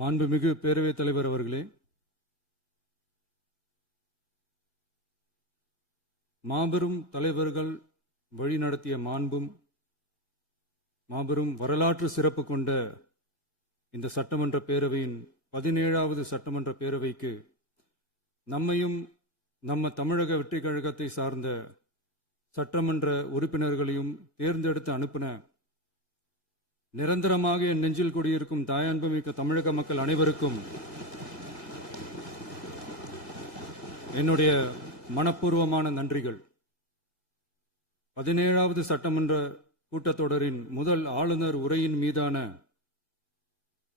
மாண்புமிகு பேரவைத் தலைவர் அவர்களே, மாபெரும் தலைவர்கள் வழிநடத்திய மாபெரும் வரலாற்று சிறப்பு கொண்ட இந்த சட்டமன்ற பேரவையின் 17வது சட்டமன்ற பேரவைக்கு நம்மையும் நம்ம தமிழக வெற்றி கழகத்தை சார்ந்த சட்டமன்ற உறுப்பினர்களையும் தேர்ந்தெடுத்து அனுப்பின நிரந்தரமாக என் நெஞ்சில் குடியிருக்கும் தாயன்புமிக்க தமிழக மக்கள் அனைவருக்கும் என்னுடைய மனப்பூர்வமான நன்றிகள். 17வது சட்டமன்ற கூட்டத்தொடரின் முதல் ஆளுநர் உரையின் மீதான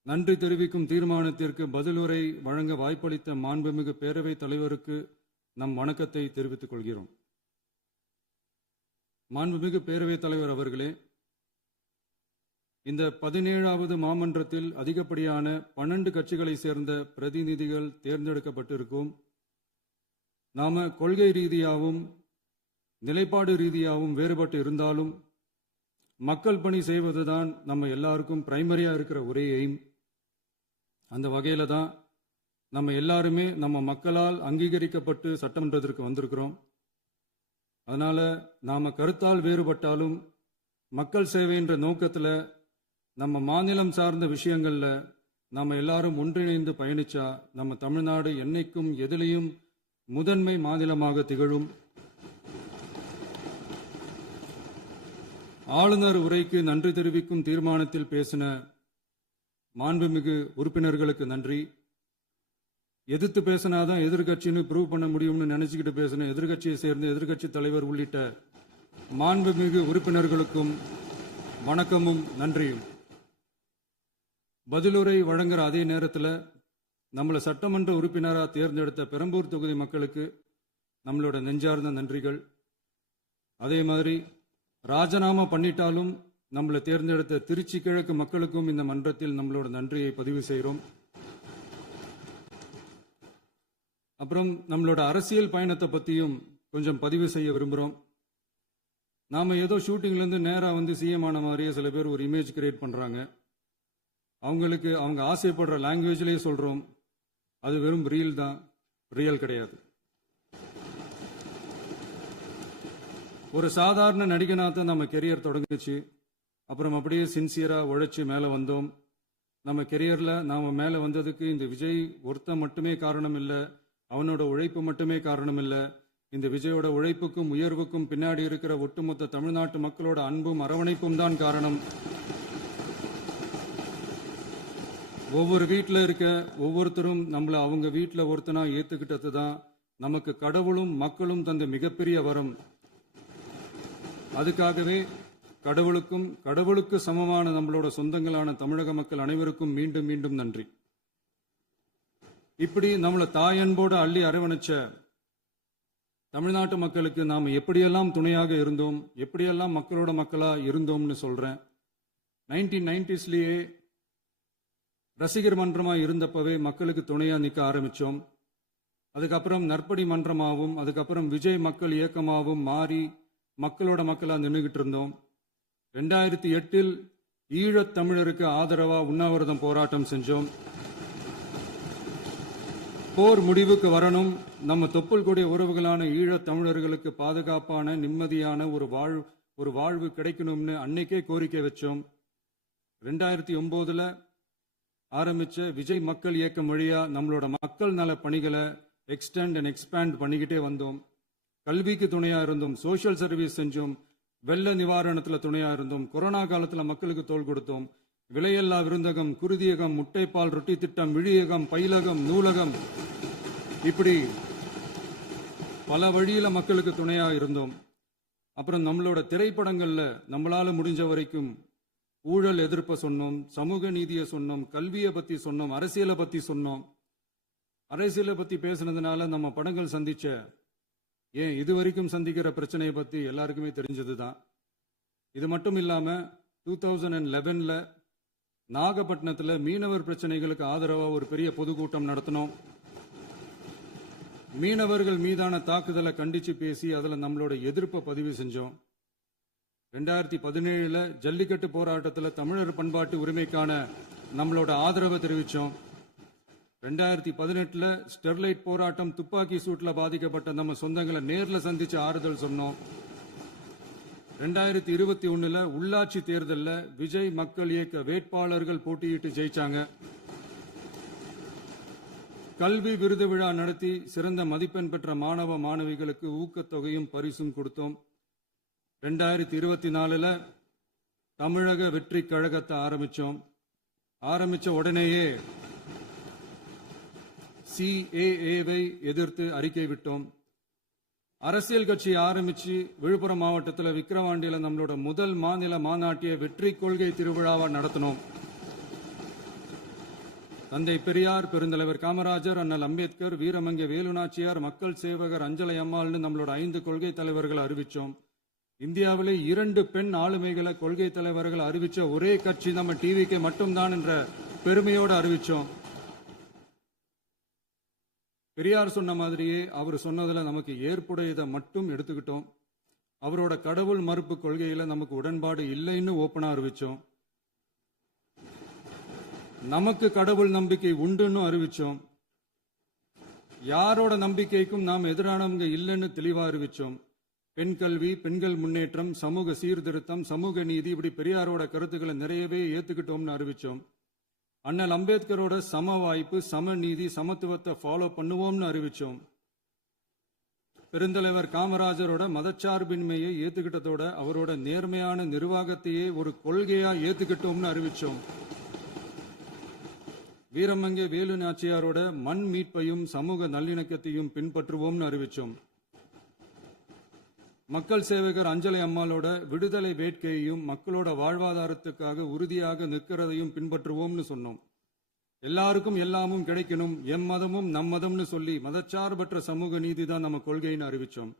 நன்றி தெரிவிக்கும் தீர்மானத்திற்கு பதிலுரை வழங்க வாய்ப்பளித்த மாண்புமிகு பேரவைத் தலைவருக்கு நம் வணக்கத்தை தெரிவித்துக் கொள்கிறோம். மாண்புமிகு பேரவைத் தலைவர் அவர்களே, இந்த 17வது மாமன்றத்தில் அதிகப்படியான 12 கட்சிகளை சேர்ந்த பிரதிநிதிகள் தேர்ந்தெடுக்கப்பட்டிருக்கும். நாம கொள்கை ரீதியாகவும் நிலைப்பாடு ரீதியாகவும் வேறுபட்டு இருந்தாலும் மக்கள் பணி செய்வதுதான் நம்ம எல்லாருக்கும் பிரைமரியா இருக்கிற ஒரே எய்ம். அந்த வகையில தான் நம்ம எல்லாருமே நம்ம மக்களால் அங்கீகரிக்கப்பட்டு சட்டமன்றத்திற்கு வந்திருக்கிறோம். அதனால நாம கருத்தால் வேறுபட்டாலும் மக்கள் சேவை என்ற நோக்கத்துல நம்ம மாநிலம் சார்ந்த விஷயங்கள்ல நாம எல்லாரும் ஒன்றிணைந்து பயணிச்சா நம்ம தமிழ்நாடு என்னைக்கும் எதிலையும் முதன்மை மாநிலமாக திகழும். ஆளுநர் உரைக்கு நன்றி தெரிவிக்கும் தீர்மானத்தில் பேசின மாண்புமிகு உறுப்பினர்களுக்கு நன்றி. எதிர்த்து பேசினாதான் எதிர்கட்சின்னு ப்ரூவ் பண்ண முடியும்னு நினைச்சுக்கிட்டு பேசின எதிர்கட்சியை சேர்ந்த எதிர்கட்சி தலைவர் உள்ளிட்ட மாண்புமிகு உறுப்பினர்களுக்கும் வணக்கமும் நன்றியும். பதிலுரை வழங்குற அதே நேரத்தில் நம்மளை சட்டமன்ற உறுப்பினராக தேர்ந்தெடுத்த பெரம்பூர் தொகுதி மக்களுக்கு நம்மளோட நெஞ்சார்ந்த நன்றிகள். அதே மாதிரி ராஜினாமா பண்ணிட்டாலும் நம்மளை தேர்ந்தெடுத்த திருச்சி கிழக்கு மக்களுக்கும் இந்த மன்றத்தில் நம்மளோட நன்றியை பதிவு செய்கிறோம். அப்புறம் நம்மளோட அரசியல் பயணத்தை பற்றியும் கொஞ்சம் பதிவு செய்ய விரும்புகிறோம். நாம ஏதோ ஷூட்டிங்லேருந்து நேராக வந்து சிஎம் ஆன மாதிரியே சில பேர் ஒரு இமேஜ் கிரியேட் பண்ணுறாங்க. அவங்களுக்கு அவங்க ஆசைப்படுற லாங்குவேஜ்லேயே சொல்கிறோம், அது வெறும் ரீல் தான், ரியல் கிடையாது. ஒரு சாதாரண நடிகனாக நம்ம கெரியர் தொடங்குச்சு. அப்புறம் அப்படியே சின்சியராக உழைச்சி மேலே வந்தோம். நம்ம கெரியரில் நாம் மேலே வந்ததுக்கு இந்த விஜய் ஒருத்தன் மட்டுமே காரணம் இல்லை, அவனோட உழைப்பு மட்டுமே காரணம் இல்லை. இந்த விஜயோட உழைப்புக்கும் உயர்வுக்கும் பின்னாடி இருக்கிற ஒட்டுமொத்த தமிழ்நாட்டு மக்களோட அன்பும் அரவணைப்பும் தான் காரணம். ஒவ்வொரு வீட்டில் இருக்க ஒவ்வொருத்தரும் நம்மளை அவங்க வீட்டில் ஒருத்தனா ஏற்றுக்கிட்டது தான் நமக்கு கடவுளும் மக்களும் தந்த மிகப்பெரிய வரம். அதுக்காகவே கடவுளுக்கு சமமான நம்மளோட சொந்தங்களான தமிழக மக்கள் அனைவருக்கும் மீண்டும் மீண்டும் நன்றி. இப்படி நம்மளை தாயன்போடு அள்ளி அரவணைச்ச தமிழ்நாட்டு மக்களுக்கு நாம் எப்படியெல்லாம் துணையாக இருந்தோம், எப்படியெல்லாம் மக்களோட மக்களா இருந்தோம்னு சொல்றேன். 1990ஸ்லயே ரசிகர் மன்றமா இருந்தப்பவே மக்களுக்கு துணையா நிற்க ஆரம்பிச்சோம். அதுக்கப்புறம் நற்படி மன்றமாகவும் அதுக்கப்புறம் விஜய் மக்கள் இயக்கமாகவும் மாறி மக்களோட மக்களா நின்றுகிட்டு இருந்தோம். 2008 ஈழத் தமிழருக்கு ஆதரவா உண்ணாவிரதம் போராட்டம் செஞ்சோம். போர் முடிவுக்கு வரணும், நம்ம தொப்புள் கொடிய உறவுகளான ஈழத் தமிழர்களுக்கு பாதுகாப்பான நிம்மதியான ஒரு வாழ்வு கிடைக்கணும்னு அன்னைக்கே கோரிக்கை வச்சோம். 2009 ஆரம்பிச்ச விஜய் மக்கள் இயக்கம் வழியா நம்மளோட மக்கள் நல பணிகளை எக்ஸ்டெண்ட் அண்ட் எக்ஸ்பேண்ட் பண்ணிக்கிட்டே வந்தோம். கல்விக்கு துணையா இருந்தோம், சோசியல் சர்வீஸ் செஞ்சோம், வெள்ள நிவாரணத்துல துணையா இருந்தோம், கொரோனா காலத்துல மக்களுக்கு தோள் கொடுத்தோம். விலையில்லா விருந்தகம், குருதியகம், முட்டைப்பால் ரொட்டி திட்டம், விழியகம், பயிலகம், நூலகம், இப்படி பல வழியில மக்களுக்கு துணையா இருந்தோம். அப்புறம் நம்மளோட திரைப்படங்கள்ல நம்மளால முடிஞ்ச வரைக்கும் ஊழல் எதிர்ப்பை சொன்னோம், சமூக நீதியை சொன்னோம், கல்வியை பத்தி சொன்னோம், அரசியலை பத்தி சொன்னோம். அரசியலை பத்தி பேசுனதுனால நம்ம படங்கள் சந்திச்ச இதுவரைக்கும் சந்திக்கிற பிரச்சனையை பத்தி எல்லாருக்குமே தெரிஞ்சதுதான். இது மட்டும் இல்லாம 2011 நாகப்பட்டினத்துல மீனவர் பிரச்சனைகளுக்கு ஆதரவா ஒரு பெரிய பொதுக்கூட்டம் நடத்தினோம். மீனவர்கள் மீதான தாக்குதலை கண்டிச்சு பேசி அதுல நம்மளோட எதிர்ப்பை பதிவு செஞ்சோம். 2017 ஜல்லிக்கட்டு போராட்டத்தில் தமிழர் பண்பாட்டு உரிமைக்கான நம்மளோட ஆதரவை தெரிவித்தோம். 2018 ஸ்டெர்லைட் போராட்டம் துப்பாக்கி சூட்ல பாதிக்கப்பட்ட நம்ம சொந்தங்களை நேர்ல சந்திச்சு ஆறுதல் சொன்னோம். 2021 உள்ளாட்சி தேர்தலில் விஜய் மக்கள் இயக்க வேட்பாளர்கள் போட்டியிட்டு ஜெயிச்சாங்க. கல்வி விருது விழா நடத்தி சிறந்த மதிப்பெண் பெற்ற மாணவ மாணவிகளுக்கு ஊக்கத்தொகையும் பரிசும் கொடுத்தோம். 2024 தமிழக வெற்றி கழகத்தை ஆரம்பிச்ச உடனேயே CAA-வை எதிர்த்து அறிக்கை விட்டோம். அரசியல் கட்சி ஆரம்பிச்சு விழுப்புரம் மாவட்டத்தில் விக்கிரவாண்டியில நம்மளோட முதல் மாநில மாநாட்டிய வெற்றி கொள்கை திருவிழாவை நடத்தினோம். தந்தை பெரியார், பெருந்தலைவர் காமராஜர், அண்ணல் அம்பேத்கர், வீரமங்கை வேலுநாச்சியார், மக்கள் சேவகர் அஞ்சலை அம்மாள்னு நம்மளோட 5 கொள்கை தலைவர்களை அறிவிச்சோம். இந்தியாவிலே 2 பெண் ஆளுமைகளை கொள்கை தலைவர்கள் அறிவிச்ச ஒரே கட்சி நம்ம டிவிக்கு மட்டும்தான் என்ற பெருமையோடு அறிவிச்சோம். பெரியார் சொன்ன மாதிரியே அவர் சொன்னதுல நமக்கு ஏற்புடையதை மட்டும் எடுத்துக்கிட்டோம். அவரோட கடவுள் மறுப்பு கொள்கையில நமக்கு உடன்பாடு இல்லைன்னு ஓப்பனா அறிவிச்சோம். நமக்கு கடவுள் நம்பிக்கை உண்டுன்னு அறிவிச்சோம். யாரோட நம்பிக்கைக்கும் நாம் எதிரானவங்க இல்லைன்னு தெளிவா அறிவிச்சோம். பெண் கல்வி, பெண்கள் முன்னேற்றம், சமூக சீர்திருத்தம், சமூக நீதி, இப்படி பெரியாரோட கருத்துக்களை நிறையவே ஏத்துக்கிட்டோம்னு அறிவிச்சோம். அண்ணல் அம்பேத்கரோட சம வாய்ப்பு, சமநீதி, சமத்துவத்தை ஃபாலோ பண்ணுவோம்னு அறிவிச்சோம். பெருந்தலைவர் காமராஜரோட மதச்சார்பின்மையை ஏத்துக்கிட்டதோட அவரோட நேர்மையான நிர்வாகத்தையே ஒரு கொள்கையா ஏத்துக்கிட்டோம்னு அறிவிச்சோம். வீரமங்கை வேலு நாச்சியாரோட மண் மீட்பையும் சமூக நல்லிணக்கத்தையும் பின்பற்றுவோம்னு அறிவிச்சோம். மக்கள் சேவகர் அஞ்சலை அம்மாளோட விடுதலை வேட்கையையும் மக்களோட வாழ்வாதாரத்துக்காக உறுதியாக நிற்கிறதையும் பின்பற்றுவோம்னு சொன்னோம். எல்லாருக்கும் எல்லாமும் கிடைக்கணும், எம் மதமும் நம் மதம்னு சொல்லி மதச்சார்பற்ற சமூக நீதி தான் நம்ம கொள்கைன்னு அறிவிச்சோம்.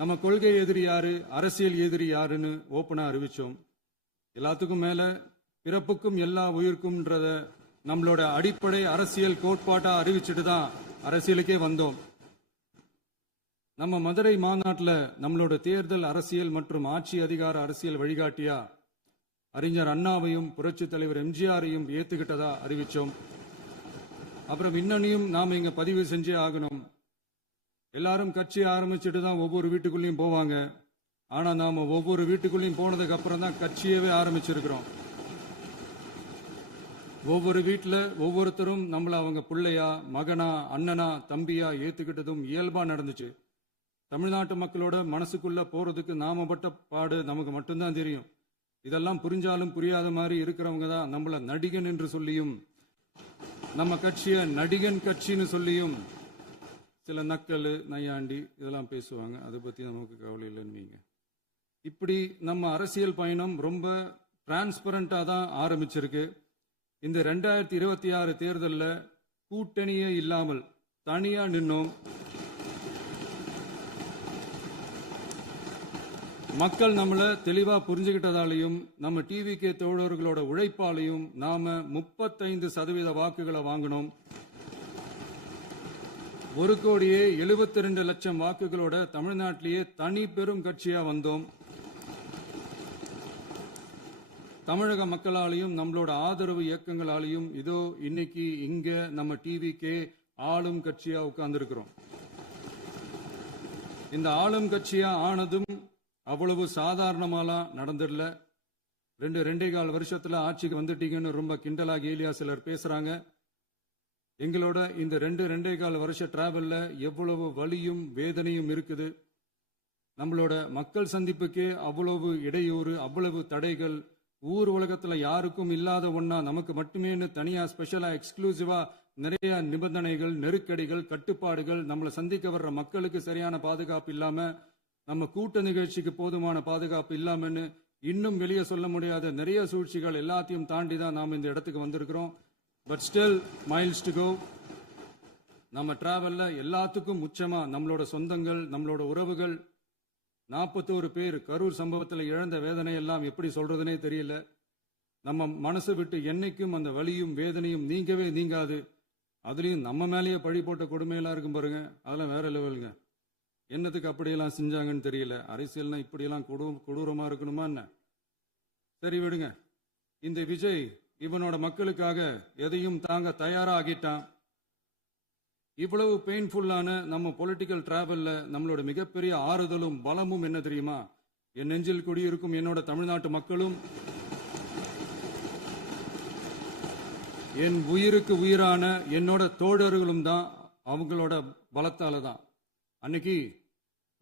நம்ம கொள்கை எதிரி யாரு, அரசியல் எதிரி யாருன்னு ஓப்பனா அறிவிச்சோம். எல்லாத்துக்கும் மேல பிறப்புக்கும் எல்லா உயிருக்கும்ன்றத நம்மளோட அடிப்படை அரசியல் கோட்பாட்டா அறிவிச்சுட்டு தான் அரசியலுக்கே வந்தோம். நம்ம மதுரை மாநாட்டில் நம்மளோட தேர்தல் அரசியல் மற்றும் ஆட்சி அதிகார அரசியல் வழிகாட்டியா அறிஞர் அண்ணாவையும் புரட்சி தலைவர் எம்ஜிஆரையும் ஏத்துக்கிட்டதா அறிவிச்சோம். அப்புறம் இன்னனையும் நாம இங்க பதிவு செஞ்சே ஆகணும். எல்லாரும் கட்சி ஆரம்பிச்சுட்டு தான் ஒவ்வொரு வீட்டுக்குள்ளேயும் போவாங்க. ஆனா நாம ஒவ்வொரு வீட்டுக்குள்ளேயும் போனதுக்கு அப்புறம் தான் கட்சியவே ஆரம்பிச்சிருக்கிறோம். ஒவ்வொரு வீட்டில் ஒவ்வொருத்தரும் நம்மள அவங்க பிள்ளையா, மகனா, அண்ணனா, தம்பியா ஏத்துக்கிட்டதும் இயல்பா நடந்துச்சு. தமிழ்நாட்டு மக்களோட மனசுக்குள்ள போறதுக்கு நாம பட்ட பாடு நமக்கு மட்டும்தான் தெரியும். இதெல்லாம் புரிஞ்சாலும் புரியாத மாதிரி இருக்கிறவங்க தான் நம்மள நடிகன் என்று சொல்லியும் நம்ம கட்சிய நடிகன் கட்சின்னு சொல்லியும் சில நக்கல், நையாண்டி இதெல்லாம் பேசுவாங்க. அதை பத்தி நமக்கு கவலை இல்லைன்னு. இப்படி நம்ம அரசியல் பயணம் ரொம்ப டிரான்ஸ்பரண்டா தான் ஆரம்பிச்சிருக்கு. இந்த 2026 தேர்தலில் கூட்டணியே இல்லாமல் தனியா நின்னோம். மக்கள் நம்மள தெளிவா புரிஞ்சுக்கிட்டதாலையும் நம்ம டிவிகே தோழர்களோட உழைப்பாலையும் நாம 35% வாக்குகளை வாங்கினோம். 1,72,00,000 வாக்குகளோட தமிழ்நாட்டிலேயே தனி பெரும் கட்சியா வந்தோம். தமிழக மக்களாலையும் நம்மளோட ஆதரவு இயக்கங்களாலையும் இதோ இன்னைக்கு இங்க நம்ம டிவிகே ஆளும் கட்சியா உட்கார்ந்துருக்கிறோம். இந்த ஆளும் கட்சியா ஆனதும் அவ்வளவு சாதாரணமாலாம் நடந்துடல. 2.25 வருஷத்துல ஆட்சிக்கு வந்துட்டீங்கன்னு ரொம்ப கிண்டலா கேலியா சிலர் பேசுறாங்க. எங்களோட இந்த 2.25 வருஷ டிராவல்ல எவ்வளவு வலியும் வேதனையும் இருக்குது. நம்மளோட மக்கள் சந்திப்புக்கே அவ்வளவு இடையூறு, அவ்வளவு தடைகள், ஊர் உலகத்துல யாருக்கும் இல்லாத ஒன்னா நமக்கு மட்டுமே தனியா ஸ்பெஷலா எக்ஸ்க்ளூசிவா நிறைய நிபந்தனைகள், நெருக்கடிகள், கட்டுப்பாடுகள், நம்மளை சந்திக்க வர்ற மக்களுக்கு சரியான பாதுகாப்பு இல்லாம, நம்ம கூட்ட நிகழ்ச்சிக்கு போதுமான பாதுகாப்பு இல்லாமன்னு இன்னும் வெளியே சொல்ல முடியாத நிறைய சூழ்ச்சிகள் எல்லாத்தையும் தாண்டி தான் நாம் இந்த இடத்துக்கு வந்திருக்கிறோம். But still miles to go. நம்ம டிராவல்ல எல்லாத்துக்கும் உச்சமா நம்மளோட சொந்தங்கள், நம்மளோட உறவுகள், 41 பேர் கரூர் சம்பவத்தில் இழந்த வேதனை எல்லாம் எப்படி சொல்றதுனே தெரியல. நம்ம மனசு விட்டு என்னைக்கும் அந்த வலியும் வேதனையும் நீங்கவே நீங்காது. அதுலயும் நம்ம மேலேயே பழி போட்ட கொடுமையெல்லாம் இருக்கும் பாருங்க, அதெல்லாம் வேற லெவலுங்க. என்னத்துக்கு அப்படியெல்லாம் செஞ்சாங்கன்னு தெரியல. அரசியல்னா இப்படியெல்லாம் கொடூரமா இருக்கணுமா என்ன? சரி விடுங்க. இந்த விஜய் இவனோட மக்களுக்காக எதையும் தாங்க தயாராகிட்டான். இவ்வளவு பெயின்ஃபுல்லான நம்ம பொலிட்டிக்கல் டிராவல்ல நம்மளோட மிகப்பெரிய ஆறுதலும் பலமும் என்ன தெரியுமா? என் நெஞ்சில் குடியிருக்கும் என்னோட தமிழ்நாட்டு மக்களும், என் உயிருக்கு உயிரான என்னோட தோழர்களும் தான். அவங்களோட பலத்தால தான். அன்னைக்கு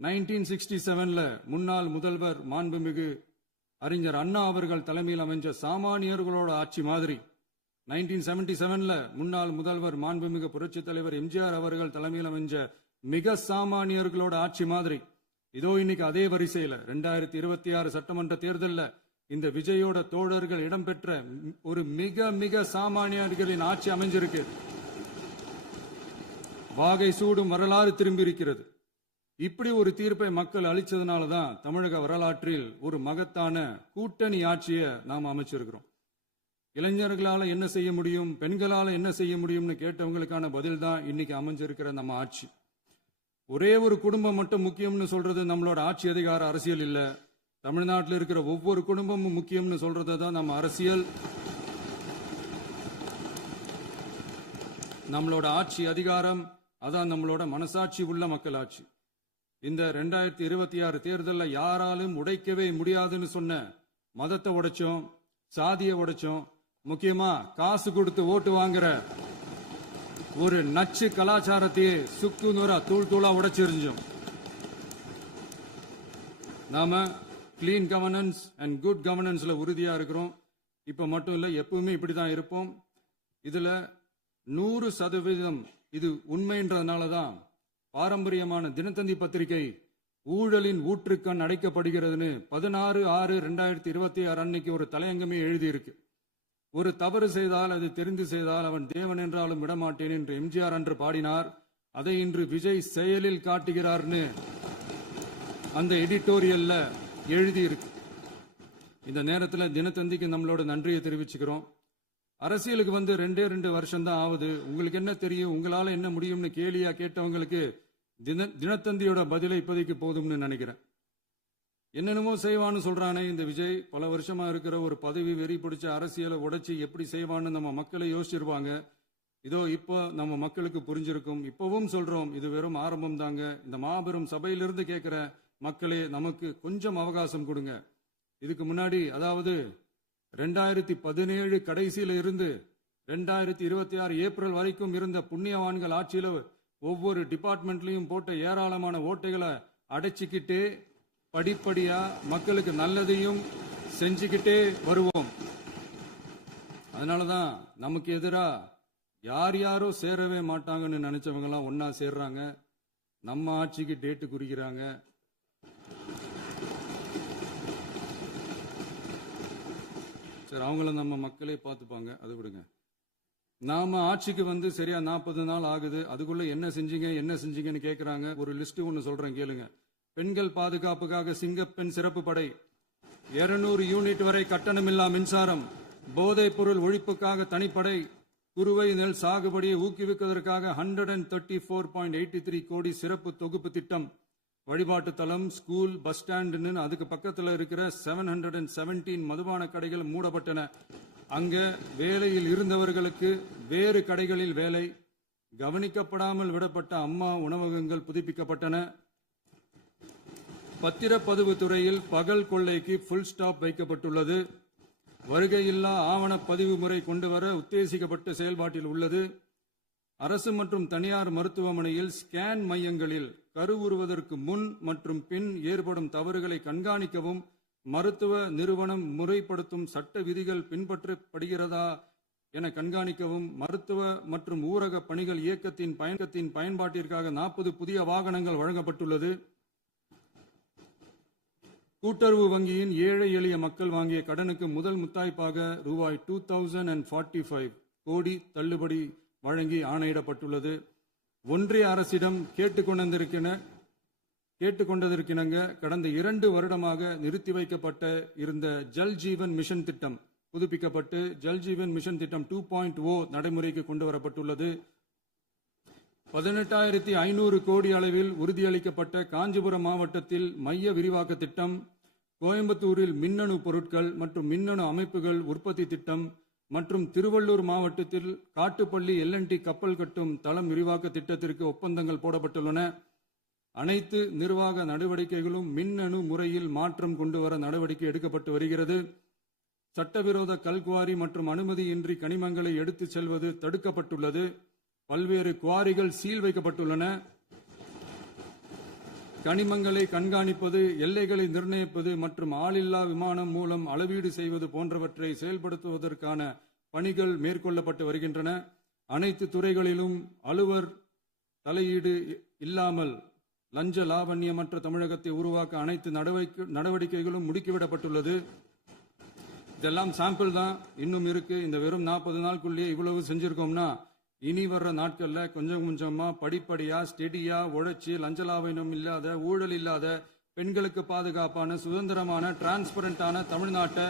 1967ல முன்னாள் முதல்வர் மாண்புமிகு அறிஞர் அண்ணா அவர்கள் தலைமையில் அமைஞ்ச சாமானியர்களோட ஆட்சி மாதிரி 1977ல முன்னாள் முதல்வர் மாண்புமிகு புரட்சி தலைவர் எம்ஜிஆர் அவர்கள் தலைமையில் அமைஞ்ச மிக சாமானியர்களோட ஆட்சி மாதிரி இதோ இன்னைக்கு அதே வரிசையில 2026 சட்டமன்ற தேர்தல்ல இந்த விஜயோட தோழர்கள் இடம்பெற்ற ஒரு மிக மிக சாமானியர்களின் ஆட்சி அமைஞ்சிருக்கு. வாகை சூடும் வரலாறு திரும்பி இருக்கிறது. இப்படி ஒரு தீர்ப்பை மக்கள் அளிச்சதுனாலதான் தமிழக வரலாற்றில் ஒரு மகத்தான கூட்டணி ஆட்சியை நாம் அமைச்சிருக்கிறோம். இளைஞர்களால என்ன செய்ய முடியும், பெண்களால என்ன செய்ய முடியும்னு கேட்டவங்களுக்கான பதில் தான் இன்னைக்கு அமைஞ்சிருக்கிற நம்ம ஆட்சி. ஒரே ஒரு குடும்பம் மட்டும் முக்கியம்னு சொல்றது நம்மளோட ஆட்சி அதிகார அரசியல் இல்ல. தமிழ்நாட்டில் இருக்கிற ஒவ்வொரு குடும்பமும் முக்கியம்னு சொல்றது தான் நம்ம அரசியல். நம்மளோட ஆட்சி அதிகாரம் அதான் நம்மளோட மனசாட்சி உள்ள மக்களாட்சி. இந்த 2026 தேர்தலில் யாராலும் உடைக்கவே முடியாதுன்னு சொன்ன மதத்தை உடைச்சோம், சாதியை உடைச்சோம், முக்கியமா காசு கொடுத்து ஓட்டு வாங்குற ஒரு நச்சு கலாச்சாரத்தையே சுக்கு நூறா தூள் தூளா உடைச்சிருந்தோம். நாம கிளீன் கவர்னன்ஸ் அண்ட் குட் கவர்னன்ஸ்ல உறுதியா இருக்கிறோம். இப்ப மட்டும் இல்ல, எப்பவுமே இப்படிதான் இருப்போம். இதுல 100% இது உண்மைன்றதுனாலதான் பாரம்பரியமான தினத்தந்தி பத்திரிகை ஊழலின் ஊற்றுக்கண் அடைக்கப்படுகிறதுன்னு 16/6/2026 அன்னைக்கு ஒரு தலையங்கமே எழுதியிருக்கு. ஒரு தவறு செய்தால் அது தெரிந்து செய்தால் அவன் தேவன் என்றாலும் விடமாட்டேன் என்று எம்ஜிஆர் அன்று பாடினார். அதை இன்று விஜய் செயலில் காட்டுகிறார்னு அந்த எடிட்டோரியல்ல எழுதியிருக்கு. இந்த நேரத்தில் தினத்தந்திக்கு நம்மளோட நன்றியை தெரிவிச்சுக்கிறோம். அரசியலுக்கு வந்து 2 வருஷம் தான் ஆகுது. உங்களுக்கு என்ன தெரியும், உங்களால என்ன முடியும்னு கேலியா கேட்டவங்களுக்கு தினத்தந்தியோட பதிலை இப்போதைக்கு போதும்னு நினைக்கிறேன். என்னென்னமோ செய்வான்னு சொல்றானே இந்த விஜய், பல வருஷமா இருக்கிற ஒரு பதவி வெறி பிடிச்ச அரசியலை உடைச்சி எப்படி செய்வான்னு நம்ம மக்களை யோசிச்சிருவாங்க. இதோ இப்போ நம்ம மக்களுக்கு புரிஞ்சிருக்கும். இப்பவும் சொல்றோம், இது வெறும் ஆரம்பம் தாங்க. இந்த மாபெரும் சபையிலிருந்து கேட்கிற மக்களே, நமக்கு கொஞ்சம் அவகாசம் கொடுங்க. இதுக்கு முன்னாடி, அதாவது 2017 கடைசியில இருந்து 2026 ஏப்ரல் வரைக்கும் இருந்த புண்ணியவான்கள் ஆட்சியில ஒவ்வொரு டிபார்ட்மெண்ட்லயும் போட்ட ஏராளமான ஓட்டைகளை அடைச்சிக்கிட்டே படிப்படியா மக்களுக்கு நல்லதையும் செஞ்சுக்கிட்டே வருவோம். அதனாலதான் நமக்கு எதிரா யாரோ சேரவே மாட்டாங்கன்னு நினைச்சவங்க எல்லாம் ஒன்னா சேர்றாங்க. நம்ம ஆட்சிக்கு டேட்டு குறிக்கிறாங்க. சரி, அவங்கள நம்ம மக்களே பார்த்துப்பாங்க, அது விடுங்க. நாம ஆட்சிக்கு வந்து சரியா 40 நாள் ஆகுது. அதுக்குள்ள என்ன செஞ்சீங்கன்னு கேட்கிறாங்க. ஒரு லிஸ்ட் ஒன்னு சொல்றேன் கேளுங்க. பெண்கள் பாதுகாப்புக்காக சிங்கப்பெண் சிறப்பு படை, 200 யூனிட் வரை கட்டணமில்லா மின்சாரம், போதைப் பொருள் ஒழிப்புக்காக தனிப்படை, குறுவை நெல் சாகுபடியை ஊக்குவிப்பதற்காக 134.83 கோடி சிறப்பு தொகுப்பு திட்டம், வழிபாட்டு தலம், ஸ்கூல், பஸ் ஸ்டாண்டுன்னு அதுக்கு பக்கத்தில் இருக்கிற 717 மதுபான கடைகள் மூடப்பட்டன. அங்க வேலையில் இருந்தவர்களுக்கு வேறு கடைகளில் வேலை, கவனிக்கப்படாமல் விடப்பட்ட அம்மா உணவகங்கள் புதுப்பிக்கப்பட்டன. பத்திரப்பதிவு துறையில் பகல் கொள்ளைக்கு புல் ஸ்டாப் வைக்கப்பட்டுள்ளது. வருகையில்லா ஆவணப்பதிவு முறை கொண்டுவர உத்தேசிக்கப்பட்ட செயல்பாட்டில் உள்ளது. அரசு மற்றும் தனியார் மருத்துவமனையில் ஸ்கேன் மையங்களில் கருவுறுவதற்கு முன் மற்றும் பின் ஏற்படும் தவறுகளை கண்காணிக்கவும், மருத்துவ நிறுவனம் முறைப்படுத்தும் சட்ட விதிகள் பின்பற்றப்படுகிறதா என கண்காணிக்கவும், மருத்துவ மற்றும் ஊரக பணிகள் இயக்கத்தின் பயன்பாட்டிற்காக 40 புதிய வாகனங்கள் வழங்கப்பட்டுள்ளது. கூட்டுறவு வங்கியின் ஏழை எளிய மக்கள் வாங்கிய கடனுக்கு முதல் முத்தாய்ப்பாக ரூபாய் 2045 கோடி தள்ளுபடி வழங்கி ஆணையிடப்பட்டுள்ளது. ஒன்றிய அரசிடம் கேட்டுக்கொண்டதற்கிணங்க கடந்த 2 வருடமாக நிறுத்தி வைக்கப்பட்ட இருந்த ஜல் ஜீவன் மிஷன் திட்டம் புதுப்பிக்கப்பட்டு ஜல் ஜீவன் மிஷன் திட்டம் 2.0 நடைமுறைக்கு கொண்டு வரப்பட்டுள்ளது. 18,500 கோடி அளவில் உறுதியளிக்கப்பட்ட காஞ்சிபுரம் மாவட்டத்தில் மைய விரிவாக்க திட்டம், கோயம்புத்தூரில் மின்னணு பொருட்கள் மற்றும் மின்னணு அமைப்புகள் உற்பத்தி திட்டம், மற்றும் திருவள்ளூர் மாவட்டத்தில் காட்டுப்பள்ளி LNT கப்பல் கட்டும் தளம் விரிவாக்க திட்டத்திற்கு ஒப்பந்தங்கள் போடப்பட்டுள்ளன. அனைத்து நிர்வாக நடவடிக்கைகளும் மின்னணு முறையில் மாற்றம் கொண்டு வர நடவடிக்கை எடுக்கப்பட்டு வருகிறது. சட்டவிரோத கல்குவாரி மற்றும் அனுமதியின்றி கனிமங்களை எடுத்துச் செல்வது தடுக்கப்பட்டுள்ளது. பல்வேறு குவாரிகள் சீல் வைக்கப்பட்டுள்ளன. கனிமங்களை கண்காணிப்பது, எல்லைகளை நிர்ணயிப்பது மற்றும் ஆளில்லா விமானம் மூலம் அளவீடு செய்வது போன்றவற்றை செயல்படுத்துவதற்கான பணிகள் மேற்கொள்ளப்பட்டு வருகின்றன. அனைத்து துறைகளிலும் அலுவலர் தலையீடு இல்லாமல் லஞ்ச லாவண்யமற்ற தமிழகத்தை உருவாக்க அனைத்து நடவடிக்கைகளும் முடுக்கிவிடப்பட்டுள்ளது. இதெல்லாம் சாம்பிள் தான், இன்னும் இருக்கு. இந்த வெறும் 40 நாளுக்குள்ளேயே இவ்வளவு செஞ்சிருக்கோம்னா இனி வர்ற நாட்கள்ல கொஞ்சம் கொஞ்சமா படிப்படியா ஸ்டெடியா உழைச்சி லஞ்ச லாவண்யம் இல்லாத, ஊழல் இல்லாத, பெண்களுக்கு பாதுகாப்பான, சுதந்திரமான, டிரான்ஸ்பரண்டான தமிழ்நாட்டை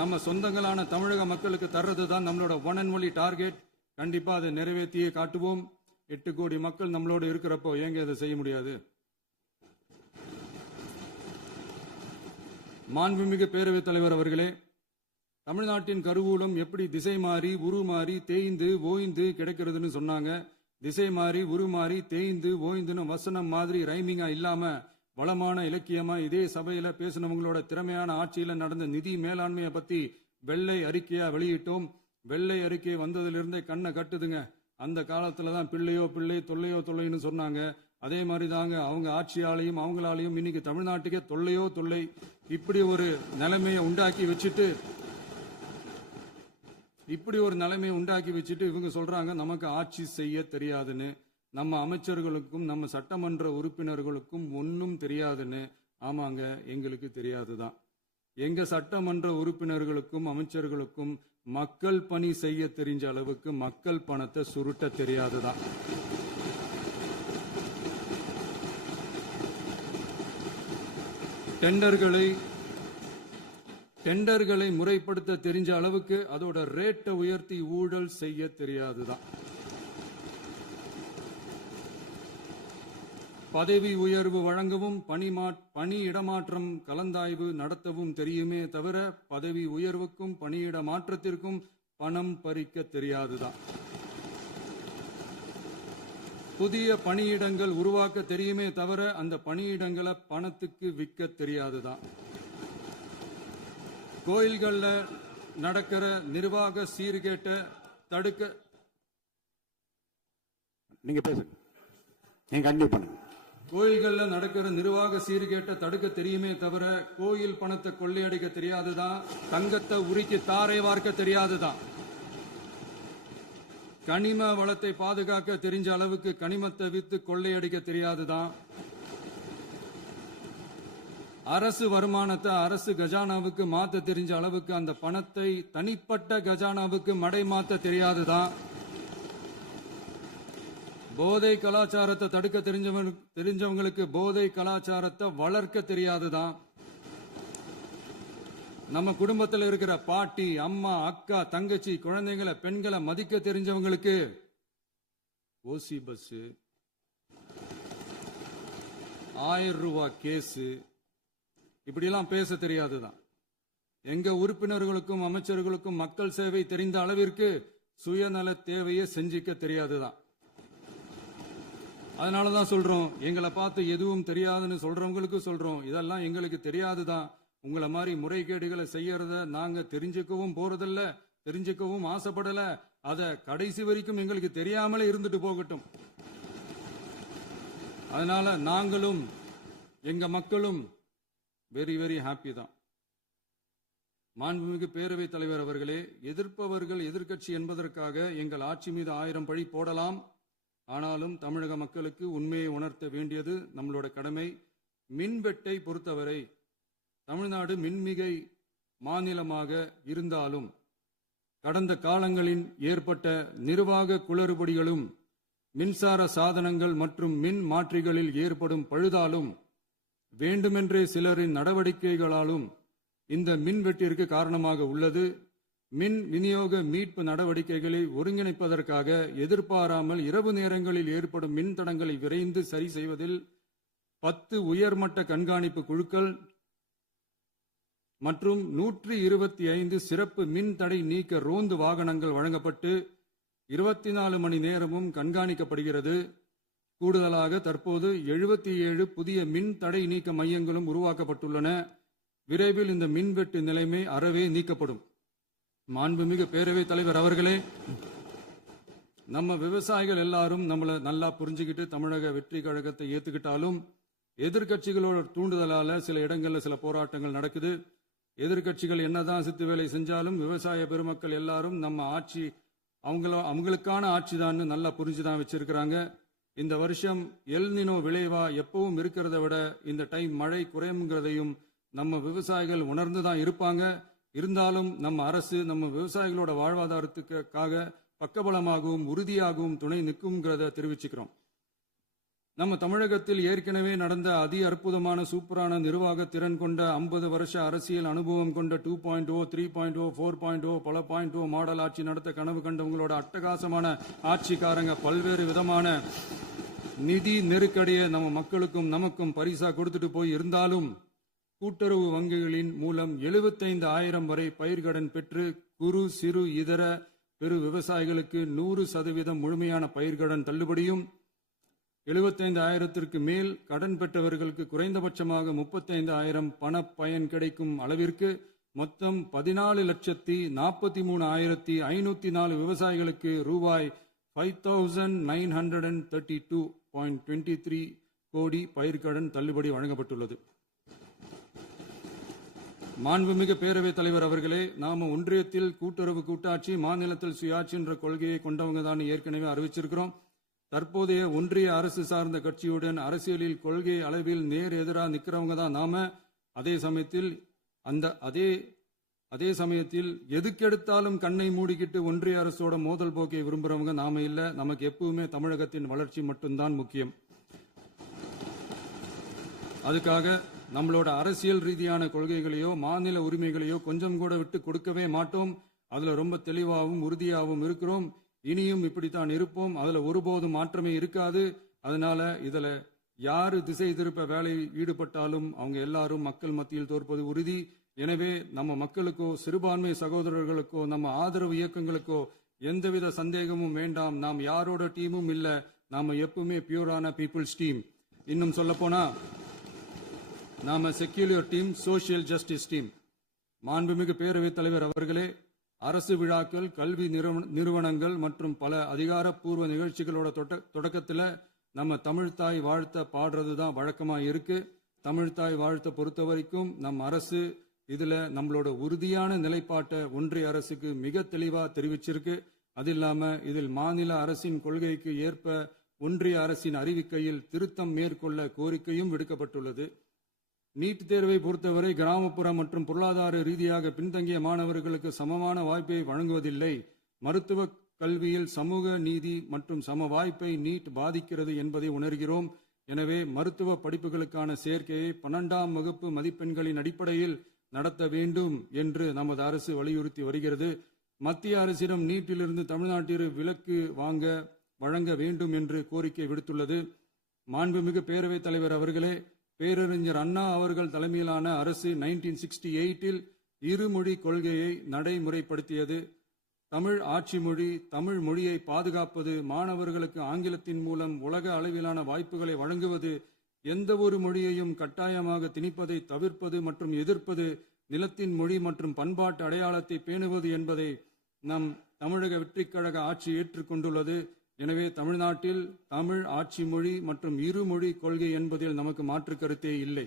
நம்ம சொந்தங்களான தமிழக மக்களுக்கு தர்றது தான் நம்மளோட ஒன் அண்ட் ஒன்லி டார்கெட். கண்டிப்பா அதை நிறைவேற்றியே காட்டுவோம். 8 கோடி மக்கள் நம்மளோட இருக்கிறப்போ ஏங்க அதை செய்ய முடியாது? மாண்புமிகு பேரவைத் தலைவர் அவர்களே, தமிழ்நாட்டின் கருவூலம் எப்படி திசை மாறி உருமாறி தேய்ந்து ஓய்ந்து கிடைக்கிறதுன்னு சொன்னாங்க. திசை மாறி உருமாறி தேய்ந்து ஓய்ந்துன்னு வசனம் மாதிரி ரைமிங்கா இல்லாம வளமான இலக்கியமா இதே சபையில பேசினவங்களோட திறமையான ஆட்சியில நடந்த நிதி மேலாண்மையை பத்தி வெள்ளை அறிக்கையா வெளியிட்டோம். வெள்ளை அறிக்கை வந்ததிலிருந்தே கண்ணை கட்டுதுங்க. அந்த காலத்துலதான் பிள்ளையோ பிள்ளை தொல்லையோ தொல்லைன்னு சொன்னாங்க. அதே மாதிரி தாங்க அவங்க ஆட்சியாலையும் அவங்களாலையும் இன்னைக்கு தமிழ்நாட்டுக்கே தொல்லையோ தொல்லை. இப்படி ஒரு நிலைமையை உண்டாக்கி வச்சுட்டு இவங்க சொல்றாங்க நமக்கு ஆட்சி செய்ய தெரியாதுன்னு. நம்ம அமைச்சர்களுக்கும் நம்ம சட்டமன்ற உறுப்பினர்களுக்கும் ஒன்னும் தெரியாதுன்னு. ஆமாங்க, எங்களுக்கு தெரியாதுதான். எங்க சட்டமன்ற உறுப்பினர்களுக்கும் அமைச்சர்களுக்கும் மக்கள் பணி செய்ய தெரிஞ்ச அளவுக்கு மக்கள் பணத்தை சுருட்ட தெரியாதுதான். டெண்டர்களை முறைப்படுத்த தெரிஞ்ச அளவுக்கு அதோட ரேட்டை உயர்த்தி ஊழல் செய்ய தெரியாதுதான். பதவி உயர்வு வழங்கவும் பணி இடமாற்றம் கலந்தாய்வு நடத்தவும் தெரியுமே தவிர பதவி உயர்வுக்கும் பணியிட மாற்றத்திற்கும் பணம் பறிக்க தெரியாதுதான். புதிய பணியிடங்கள் உருவாக்க தெரியுமே தவிர அந்த பணியிடங்களை பணத்துக்கு விற்க தெரியாதுதான். கோயில்கள்ல நடக்கிற நிர்வாக சீர்கேட்டை தடுக்க நீங்க பேசுங்க, நீங்க கண்டிப்பா பண்ணுங்க. கோயில்கள்ல நடக்கிற நிர்வாக சீர்கேட்டை தடுக்க தெரியுமே தவிர கோயில் பணத்தை கொள்ளையடிக்க தெரியாதுதான். தங்கத்தை உருக்கி தாரை வார்க்க தெரியாதுதான். கனிம வளத்தை பாதுகாக்க தெரிஞ்ச அளவுக்கு கனிமத்தை வித்து கொள்ளையடிக்க தெரியாதுதான். அரசு வருமானத்தை அரசு கஜானாவுக்கு மாத்த தெரிஞ்ச அளவுக்கு அந்த பணத்தை தனிப்பட்ட கஜானாவுக்கு மடை மாத்த தெரியாதுதான். போதை கலாச்சாரத்தை தடுக்க தெரிஞ்சவங்களுக்கு போதை கலாச்சாரத்தை வளர்க்க தெரியாதுதான். நம்ம குடும்பத்தில் இருக்கிற பாட்டி, அம்மா, அக்கா, தங்கச்சி, குழந்தைங்களை, பெண்களை மதிக்க தெரிஞ்சவங்களுக்கு ஓசி பஸ், 1000 ரூபாய் கேஸ், இப்படிலாம் பேச தெரியாதுதான். எங்க உறுப்பினர்களுக்கும் அமைச்சர்களுக்கும் மக்கள் சேவை தெரிந்த அளவிற்கு சுயநல தேவையை செஞ்சிக்க தெரியாதுதான். அதனாலதான் சொல்றோம், எங்களை பார்த்து எதுவும் தெரியாதுன்னு சொல்றவங்களுக்கு சொல்றோம், இதெல்லாம் எங்களுக்கு தெரியாதுதான். உங்களை மாதிரி முறைகேடுகளை செய்யறத நாங்க தெரிஞ்சுக்கவும் போறதில்ல, தெரிஞ்சுக்கவும் ஆசைப்படல. அத கடைசி வரைக்கும் எங்களுக்கு தெரியாமலே இருந்துட்டு போகட்டும். அதனால நாங்களும் எங்க மக்களும் வெரி வெரி ஹாப்பி தான். மாண்புமிகு பேரவைத் தலைவர் அவர்களே, எதிர்ப்பவர்கள் எதிர்க்கட்சி என்பதற்காக எங்கள் ஆட்சி மீது 1000 பழி போடலாம். ஆனாலும் தமிழக மக்களுக்கு உண்மையை உணர்த்த வேண்டியது நம்மளோட கடமை. மின்வெட்டை பொறுத்தவரை தமிழ்நாடு மின்மிகை மாநிலமாக இருந்தாலும் கடந்த காலங்களில் ஏற்பட்ட நிர்வாக குளறுபடிகளும் மின்சார சாதனங்கள் மற்றும் மின் மாற்றிகளில் ஏற்படும் பழுதாலும் வேண்டுமென்றே சிலரின் நடவடிக்கைகளாலும் இந்த மின்வெட்டிற்கு காரணமாக உள்ளது. மின் விநியோக மீட்பு நடவடிக்கைகளை ஒருங்கிணைப்பதற்காக எதிர்பாராமல் இரவு நேரங்களில் ஏற்படும் மின் தடங்களை விரைந்து சரி செய்வதில் 10 உயர்மட்ட கண்காணிப்பு குழுக்கள் மற்றும் 125 சிறப்பு மின் தடை நீக்க ரோந்து வாகனங்கள் வழங்கப்பட்டு 24 மணி நேரமும் கண்காணிக்கப்படுகிறது. கூடுதலாக தற்போது 77 புதிய மின் தடை நீக்க மையங்களும் உருவாக்கப்பட்டுள்ளன. விரைவில் இந்த மின்வெட்டு நிலைமை அறவே நீக்கப்படும். மாண்புமிகு பேரவைத் தலைவர் அவர்களே, நம்ம விவசாயிகள் எல்லாரும் நம்மளை நல்லா புரிஞ்சுக்கிட்டு தமிழக வெற்றி கழகத்தை ஏத்துக்கிட்டாலும் எதிர்க்கட்சிகளோட தூண்டுதலால சில இடங்கள்ல சில போராட்டங்கள் நடக்குது. எதிர்க்கட்சிகள் என்னதான் சித்து வேலை செஞ்சாலும் விவசாய பெருமக்கள் எல்லாரும் நம்ம ஆட்சி அவங்களுக்கான ஆட்சி தான் நல்லா புரிஞ்சுதான் வச்சிருக்கிறாங்க. இந்த வருஷம் எல்னினோ விளைவா எப்பவும் இருக்கிறத விட இந்த டைம் மழை குறையுங்கிறதையும் நம்ம விவசாயிகள் உணர்ந்துதான் இருப்பாங்க. இருந்தாலும் நம்ம அரசு நம்ம விவசாயிகளோட வாழ்வாதாரத்துக்காக பக்கபலமாகவும் உறுதியாகவும் துணை நிற்கும்ங்கிறத தெரிவிச்சுக்கிறோம். நம்ம தமிழகத்தில் ஏற்கனவே நடந்த அதி அற்புதமான சூப்பரான நிர்வாக திறன் கொண்ட 50 வருஷ அரசியல் அனுபவம் கொண்ட 2.0, 3.0, 4.0 பல 0.0 மாடல் ஆட்சி நடத்த கனவு கண்டவங்களோட அட்டகாசமான ஆட்சிக்காரங்க பல்வேறு விதமான நிதி நெருக்கடியை நம்ம மக்களுக்கும் நமக்கும் பரிசா கொடுத்துட்டு போய் இருந்தாலும் கூட்டுறவு வங்கிகளின் மூலம் 75,000 வரை பயிர்கடன் பெற்று குறு சிறு இதர பெரு விவசாயிகளுக்கு 100% முழுமையான பயிர்கடன் தள்ளுபடியும் 75,000க்கு மேல் கடன் பெற்றவர்களுக்கு குறைந்தபட்சமாக 35,000 பண பயன் கிடைக்கும் அளவிற்கு மொத்தம் 14,43,504 விவசாயிகளுக்கு ரூபாய் 5,932.23 கோடி பயிர்கடன் தள்ளுபடி வழங்கப்பட்டுள்ளது. மாண்புமிகு பேரவைத் தலைவர் அவர்களே, நாம ஒன்றியத்தில் கூட்டுறவு கூட்டாட்சி, மாநிலத்தில் சுயாட்சி என்ற கொள்கையை கொண்டவங்க தான் ஏற்கனவே அறிவிச்சிருக்கிறோம். தற்போதைய ஒன்றிய அரசு சார்ந்த கட்சியுடன் அரசியலில் கொள்கை அளவில் நேர் எதிராக நிக்கிறவங்க தான் நாம. அதே சமயத்தில் எதுக்கெடுத்தாலும் கண்ணை மூடிக்கிட்டு ஒன்றிய அரசோட மோதல் போக்கை விரும்புறவங்க நாம இல்ல. நமக்கு எப்பவுமே தமிழகத்தின் வளர்ச்சி மட்டும்தான் முக்கியம். அதுக்காக நம்மளோட அரசியல் ரீதியான கொள்கைகளையோ மாநில உரிமைகளையோ கொஞ்சம் கூட விட்டு கொடுக்கவே மாட்டோம். அதுல ரொம்ப தெளிவாகவும் உறுதியாகவும் இருக்கிறோம். இனியும் இப்படித்தான் இருப்போம். அதுல ஒருபோதும் மாற்றமே இருக்காது. அதனால இதுல யாரு திசை திருப்ப வேலையில் ஈடுபட்டாலும் அவங்க எல்லாரும் மக்கள் மத்தியில் தோற்பது உறுதி. எனவே நம்ம மக்களுக்கோ சிறுபான்மை சகோதரர்களுக்கோ நம்ம ஆதரவு இயக்கங்களுக்கோ எந்தவித சந்தேகமும் வேண்டாம். நாம் யாரோட டீமும் இல்ல. நாம எப்பவுமே பியூரான பீப்புள்ஸ் டீம். இன்னும் சொல்ல போனா நாம secular team, social justice team. மாண்புமிகு பேரவைத் தலைவர் அவர்களே, அரசு விழாக்கள், கல்வி நிறுவனங்கள் மற்றும் பல அதிகாரப்பூர்வ நிகழ்ச்சிகளோட தொடக்கத்தில் நம்ம தமிழ்தாய் வாழ்த்த பாடுறது தான் வழக்கமா இருக்கு. தமிழ்தாய் வாழ்த்த பொறுத்த வரைக்கும் நம் அரசு இதுல நம்மளோட உறுதியான நிலைப்பாட்டை ஒன்றிய அரசுக்கு மிக தெளிவா தெரிவிச்சிருக்கு. அது இல்லாம இதில் மாநில அரசின் கொள்கைக்கு ஏற்ப ஒன்றிய அரசின் அறிவிக்கையில் திருத்தம் மேற்கொள்ள கோரிக்கையும் விடுக்கப்பட்டுள்ளது. நீட் தேர்வை பொறுத்தவரை கிராமப்புற மற்றும் பொருளாதார ரீதியாக பின்தங்கிய மாணவர்களுக்கு சமமான வாய்ப்பை வழங்குவதில்லை. மருத்துவ கல்வியில் சமூக நீதி மற்றும் சம வாய்ப்பை நீட் பாதிக்கிறது என்பதை உணர்கிறோம். எனவே மருத்துவ படிப்புகளுக்கான சேர்க்கையை 12ஆம் வகுப்பு மதிப்பெண்களின் அடிப்படையில் நடத்த வேண்டும் என்று நமது அரசு வலியுறுத்தி வருகிறது. மத்திய அரசிடம் நீட்டிலிருந்து தமிழ்நாட்டிற்கு விலக்கு வழங்க வேண்டும் என்று கோரிக்கை விடுத்துள்ளது. மாண்புமிகு பேரவைத் தலைவர் அவர்களே, பேரறிஞர் அண்ணா அவர்கள் தலைமையிலான அரசு 1968 இருமொழி கொள்கையை நடைமுறைப்படுத்தியது. தமிழ் ஆட்சி மொழி, தமிழ் மொழியை பாதுகாப்பது, மாணவர்களுக்கு ஆங்கிலத்தின் மூலம் உலக அளவிலான வாய்ப்புகளை வழங்குவது, எந்த ஒரு மொழியையும் கட்டாயமாக திணிப்பதை தவிர்ப்பது மற்றும் எதிர்ப்பது, நிலத்தின் மொழி மற்றும் பண்பாட்டு அடையாளத்தை பேணுவது என்பதை நம் தமிழக வெற்றிக் கழக ஆட்சி ஏற்றுக்கொண்டுள்ளது. எனவே தமிழ்நாட்டில் தமிழ் ஆட்சி மொழி மற்றும் இருமொழி கொள்கை என்பதில் நமக்கு மாற்று கருத்தே இல்லை.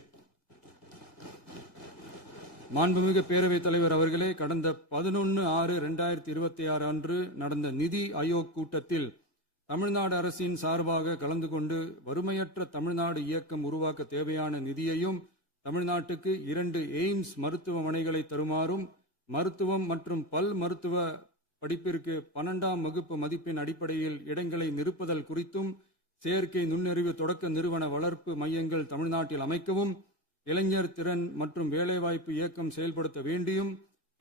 மாண்புமிகு பேரவைத் தலைவர் அவர்களே, கடந்த 11/6/2026 அன்று நடந்த நிதி ஆயோக் கூட்டத்தில் தமிழ்நாடு அரசின் சார்பாக கலந்து கொண்டு வறுமையற்ற தமிழ்நாடு இயக்கம் உருவாக்க தேவையான நிதியையும், தமிழ்நாட்டுக்கு 2 எய்ம்ஸ் மருத்துவமனைகளை தருமாறும், மருத்துவம் மற்றும் பல் மருத்துவ படிப்பிற்கு 12ஆம் வகுப்பு மதிப்பெண் அடிப்படையில் இடங்களை நிரப்புதல் குறித்தும், செயற்கை நுண்ணறிவு தொடக்க நிறுவன வளர்ப்பு மையங்கள் தமிழ்நாட்டில் அமைக்கவும், இளைஞர் திறன் மற்றும் வேலைவாய்ப்பு இயக்கம் செயல்படுத்த வேண்டியும்,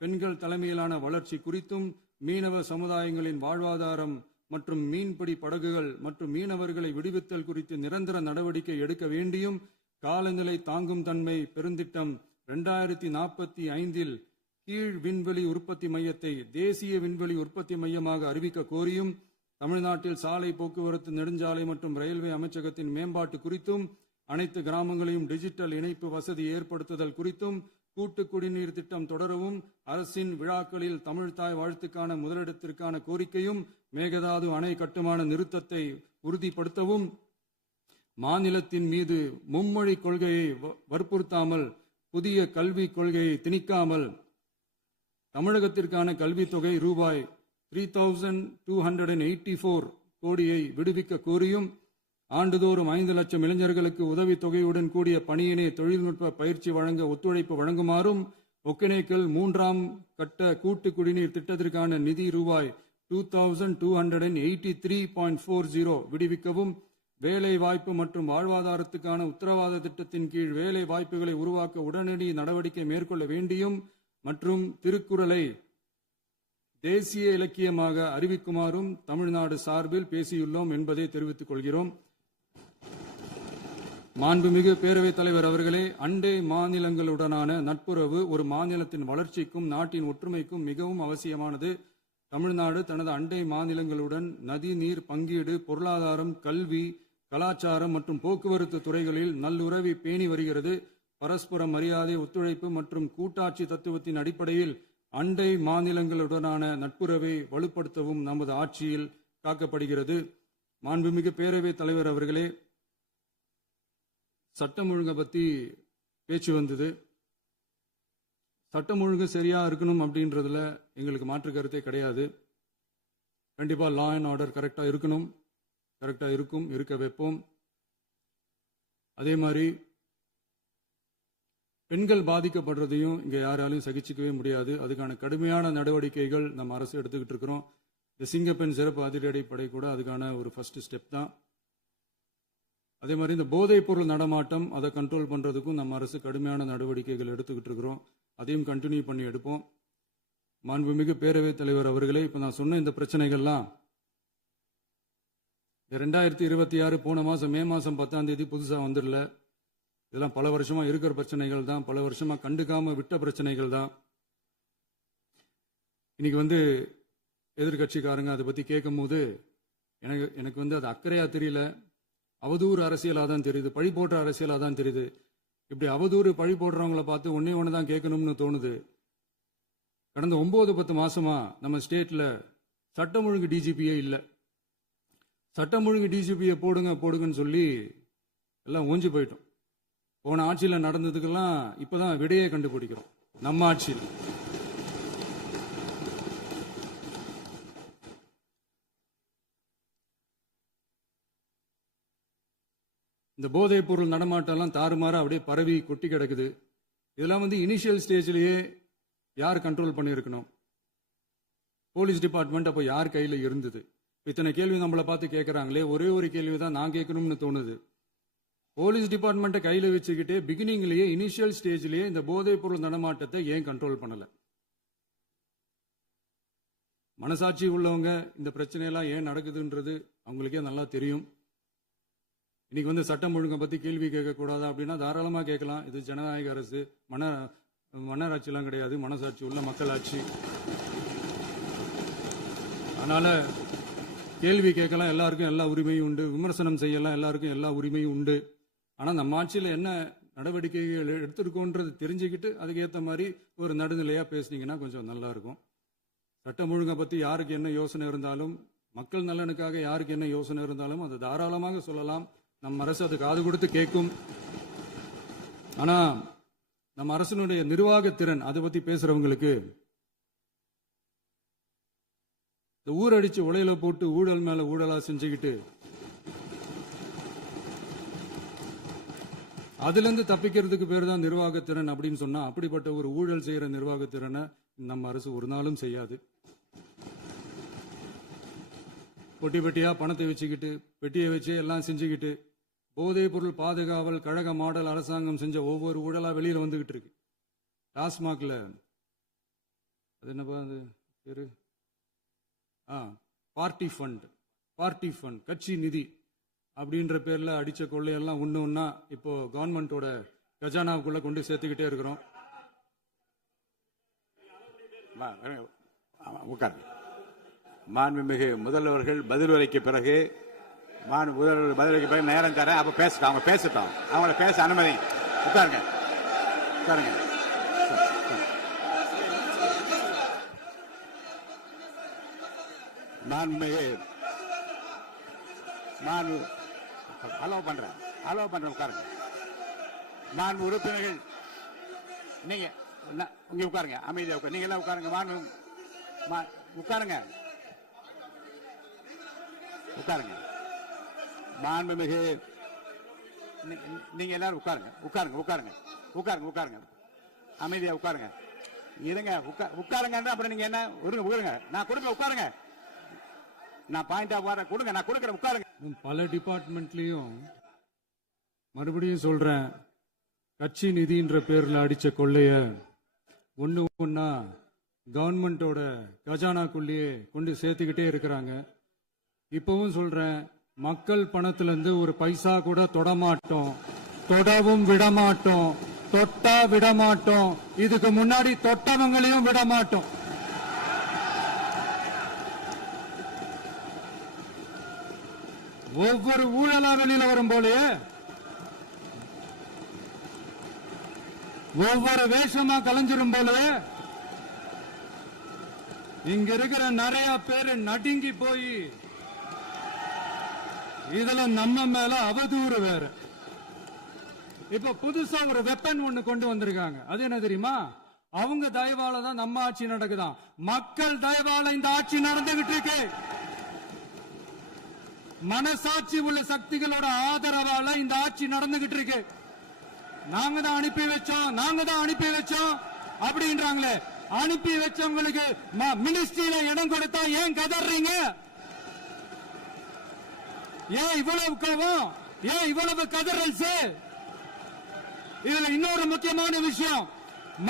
பெண்கள் தலைமையிலான வளர்ச்சி குறித்தும், மீனவ சமுதாயங்களின் வாழ்வாதாரம் மற்றும் மீன்பிடி படகுகள் மற்றும் மீனவர்களை விடுவித்தல் குறித்து நிரந்தர நடவடிக்கை எடுக்க வேண்டியும், காலநிலை தாங்கும் தன்மை பெருந்திட்டம் 2045 கீழ் விண்வெளி உற்பத்தி மையத்தை தேசிய விண்வெளி உற்பத்தி மையமாக அறிவிக்க கோரியும், தமிழ்நாட்டில் சாலை போக்குவரத்து, நெடுஞ்சாலை மற்றும் ரயில்வே அமைச்சகத்தின் மேம்பாட்டு குறித்தும், அனைத்து கிராமங்களையும் டிஜிட்டல் இணைப்பு வசதி ஏற்படுத்துதல் குறித்தும், கூட்டு குடிநீர் திட்டம் தொடரவும், அரசின் விழாக்களில் தமிழ்தாய் வாழ்த்துக்கான முதலிடத்திற்கான கோரிக்கையும், மேகதாது அணை கட்டுமான நிறுத்தத்தை உறுதிப்படுத்தவும், மாநிலத்தின் மீது மும்மொழி கொள்கையை வற்புறுத்தாமல் புதிய கல்விக் கொள்கையை திணிக்காமல் தமிழகத்திற்கான கல்வித் தொகை ரூபாய் 3284 கோடியை விடுவிக்க கோரியும், ஆண்டுதோறும் 5 லட்சம் இளைஞர்களுக்கு உதவித் தொகையுடன் கூடிய பணியினை தொழில்நுட்ப பயிற்சி வழங்க ஒத்துழைப்பு வழங்குமாறும், ஒகேனக்கல் 3ஆம் கட்ட கூட்டு குடிநீர் திட்டத்திற்கான நிதி ரூபாய் 2283.40 விடுவிக்கவும், வேலை வாய்ப்பு மற்றும் வாழ்வாதாரத்துக்கான உத்தரவாத திட்டத்தின் கீழ் வேலை வாய்ப்புகளை உருவாக்க உடனடி நடவடிக்கை மேற்கொள்ள வேண்டியும் மற்றும் திருக்குறளை தேசிய இலக்கியமாக அறிவிக்குமாறும் தமிழ்நாடு சார்பில் பேசியுள்ளோம் என்பதை தெரிவித்துக் கொள்கிறோம். மாண்புமிகு பேரவைத் தலைவர் அவர்களே, அண்டை மாநிலங்களுடனான நட்புறவு ஒரு மாநிலத்தின் வளர்ச்சிக்கும் நாட்டின் ஒற்றுமைக்கும் மிகவும் அவசியமானது. தமிழ்நாடு தனது அண்டை மாநிலங்களுடன் நதி நீர் பங்கீடு, பொருளாதாரம், கல்வி, கலாச்சாரம் மற்றும் போக்குவரத்து துறைகளில் நல்லுறவை பேணி வருகிறது. பரஸ்பர மரியாதை, ஒத்துழைப்பு மற்றும் கூட்டாட்சி தத்துவத்தின் அடிப்படையில் அண்டை மாநிலங்களுடனான நட்புறவை வலுப்படுத்தவும் நமது ஆட்சியில் காக்கப்படுகிறது. மாண்புமிகு பேரவைத் தலைவர் அவர்களே, சட்டம் ஒழுங்கை பத்தி பேச்சு வந்தது. சட்டம் ஒழுங்கு சரியா இருக்கணும் அப்படின்றதுல எங்களுக்கு மாற்று கருத்தே கிடையாது. கண்டிப்பா லா அண்ட் ஆர்டர் கரெக்டா இருக்கணும், கரெக்டா இருக்கும், இருக்க வைப்போம். அதே மாதிரி பெண்கள் பாதிக்கப்படுறதையும் இங்க யாராலையும் சகிச்சுக்கவே முடியாது. அதுக்கான கடுமையான நடவடிக்கைகள் நம்ம அரசு எடுத்துக்கிட்டு இருக்கிறோம். இந்த சிங்கப்பெண் சிறப்பு அதிரடி படை கூட அதுக்கான ஒரு ஃபர்ஸ்ட் ஸ்டெப் தான். அதே மாதிரி இந்த போதைப் பொருள் நடமாட்டம், அதை கண்ட்ரோல் பண்றதுக்கும் நம்ம அரசு கடுமையான நடவடிக்கைகள் எடுத்துக்கிட்டு இருக்கிறோம். அதையும் கண்டினியூ பண்ணி எடுப்போம். மாண்புமிகு பேரவைத் தலைவர் அவர்களே, இப்ப நான் சொன்ன இந்த பிரச்சனைகள்லாம் 2026 போன மாசம் மே மாசம் 10ஆம் தேதி புதுசா வந்துடல. இதெல்லாம் பல வருஷமா இருக்கிற பிரச்சனைகள் தான், பல வருஷமா கண்டுக்காம விட்ட பிரச்சனைகள் தான். இன்னைக்கு எதிர்கட்சிக்காரங்க அதை பத்தி கேட்கும் போது எனக்கு அது அக்கறையா தெரியல, அவதூறு அரசியலா தான் தெரியுது, பழி போடுற அரசியலா தான் தெரியுது. இப்படி அவதூறு பழி போடுறவங்கள பார்த்து ஒன்னே ஒன்று தான் கேட்கணும்னு தோணுது. கடந்த 9-10 மாசமா நம்ம ஸ்டேட்ல சட்டம் ஒழுங்கு டிஜிபியே இல்லை. சட்டம் ஒழுங்கு டிஜிபியை போடுங்கன்னு சொல்லி எல்லாம் ஓஞ்சி போயிட்டோம். போன ஆட்சியில் நடந்ததுக்கெல்லாம் இப்பதான் விடையே கண்டுபிடிக்கிறோம் நம்ம ஆட்சியில். இந்த போதைப் பொருள் நடமாட்டம்லாம் தாறுமாறா அப்படியே பரவி கொட்டி கிடக்குது. இதெல்லாம் இனிஷியல் ஸ்டேஜ்லயே யார் கண்ட்ரோல் பண்ணியிருக்கணும்? போலீஸ் டிபார்ட்மெண்ட் அப்போ யார் கையில இருந்தது? இத்தனை கேள்வி நம்மளை பார்த்து கேட்கறாங்களே, ஒரே ஒரு கேள்வி தான் நான் கேட்கணும்னு தோணுது. போலீஸ் டிபார்ட்மெண்ட்டை கையில வச்சுக்கிட்டே பிகினிங்லயே இனிஷியல் ஸ்டேஜ்லயே இந்த போதைப் பொருள் நடமாட்டத்தை ஏன் கண்ட்ரோல் பண்ணல? மனசாட்சி உள்ளவங்க இந்த பிரச்சனையெல்லாம் ஏன் நடக்குதுன்றது அவங்களுக்கே நல்லா தெரியும். இன்னைக்கு சட்டம் ஒழுங்கை பத்தி கேள்வி கேட்க கூடாதா அப்படின்னா தாராளமா கேட்கலாம். இது ஜனநாயக அரசு, மன்னராட்சி எல்லாம் கிடையாது, மனசாட்சி உள்ள மக்களாட்சி. அதனால கேள்வி கேட்கலாம், எல்லாருக்கும் எல்லா உரிமையும் உண்டு. விமர்சனம் செய்யலாம், எல்லாருக்கும் எல்லா உரிமையும் உண்டு. ஆனா நம்ம ஆட்சியில் என்ன நடவடிக்கைகள் எடுத்திருக்கோன்றது தெரிஞ்சுக்கிட்டு அதுக்கேற்ற மாதிரி ஒரு நடுநிலையா பேசுனீங்கன்னா கொஞ்சம் நல்லா இருக்கும். சட்டம் ஒழுங்கை பத்தி யாருக்கு என்ன யோசனை இருந்தாலும், மக்கள் நலனுக்காக யாருக்கு என்ன யோசனை இருந்தாலும் அதை தாராளமாக சொல்லலாம். நம்ம அரசு அது காது கொடுத்து கேட்கும். ஆனா நம்ம அரசினுடைய நிர்வாகத்திறன் அதை பத்தி பேசுறவங்களுக்கு இந்த ஊரடிச்சு உலையில போட்டு ஊழல் மேல ஊழலா செஞ்சுக்கிட்டு அதுல இருந்து தப்பிக்கிறதுக்கு பேர் தான் நிர்வாகத்திறன் அப்படின்னு சொன்னா, அப்படிப்பட்ட ஒரு ஊழல் செய்யற நிர்வாகத்திறனை நம்ம அரசு ஒரு நாளும் செய்யாது. பொட்டி பெட்டியா பணத்தை வச்சுக்கிட்டு, பெட்டியை வச்சு எல்லாம் செஞ்சுக்கிட்டு, போதைப் பொருள் பாதுகாவல் கழக மாடல் அரசாங்கம் செஞ்ச ஒவ்வொரு ஊழலா வெளியில வந்துகிட்டு இருக்கு. டாஸ்மாக்ல அது என்னப்பா அது பேரு, பார்ட்டி ஃபண்ட், கட்சி நிதி அப்படின்ற பேர்ல அடிச்ச கொள்ளையெல்லாம் ஒண்ணு ஒண்ணா இப்போ கவர்மெண்டோட கஜானாவுக்குள்ள கொண்டு சேர்த்துக்கிட்டே இருக்கிறோம். உட்காருங்க. மாண்புமிகு முதல்வர்கள் பதில் உரைக்கு பிறகு முதல்வர் பதில் உரைக்கு பிறகு நேரம் தரேன். அப்ப பேசட்டும், அவங்க பேசட்டும், அவங்கள பேச அனுமதி. உட்காருங்க, உட்காருங்க. மாண்புமிகு அலோவ் பண்றேன் உட்காருங்க. மாண்பு உறுப்பினர்கள் நீங்க இங்க உட்காருங்க, அமைதியா உட்காரு. நீங்க எல்லாம் உட்காருங்க. உட்காருங்க, உட்காருங்க. மாண்புமிகு நீங்க எல்லாரும் உட்காருங்க, உட்காருங்க, உட்காருங்க, உட்காருங்க, உட்காருங்க. அமைதியா உட்காருங்க. இருங்க, உட்காருங்க. அப்புறம் நீங்க என்ன உட்காருங்க. நான் கொடுங்க, உட்காருங்க. நான் பாயிண்டா வர கொடுங்க, நான் கொடுக்குறேன், உட்காருங்க. பல டிபார்ட்மெண்ட்லயும் மறுபடியும் சொல்றேன், கட்சி நிதின்ற பேர்ல அடிச்ச கொள்ளைய ஒண்ணு ஒண்ணா கவர்மெண்டோட கஜானாக்குள்ளேயே கொண்டு சேர்த்துக்கிட்டே இருக்கிறாங்க. இப்பவும் சொல்றேன், மக்கள் பணத்துல இருந்து ஒரு பைசா கூட தொடமாட்டோம், தொடவும் விடமாட்டோம், தொட்டா விடமாட்டோம், இதுக்கு முன்னாடி தொட்டவங்களையும் விடமாட்டோம். ஒவ்வொரு ஊழலா வெளியில வரும் போலே, ஒவ்வொரு வேஷமா கலைஞ்சிரும் போலே, இங்க இருக்கிற நிறைய பேரு நடுங்கி போய் இதுல நம்ம மேல அவதூறு வேற. இப்ப புதுசா ஒரு வெப்பன் ஒண்ணு கொண்டு வந்திருக்காங்க. அது என்ன தெரியுமா? அவங்க தயவால தான் நம்ம ஆட்சி நடக்குதாம். மக்கள் தயவால இந்த ஆட்சி நடந்துகிட்டு இருக்கு. மனசாட்சி உள்ள சக்திகளோட ஆதரவால இந்த ஆட்சி நடந்துகிட்டு இருக்கு. நாங்க தான் அனுப்பி வச்சோம் அப்படின்றாங்களே. அனுப்பி வச்சவங்களுக்கு மினிஸ்ட்ரியில இடம் கொடுத்தா ஏன் கதறீங்க? ஏன் இவ்வளவு கோவம்? ஏன் இவ்வளவு கதறல்? இதுல இன்னொரு முக்கியமான விஷயம்,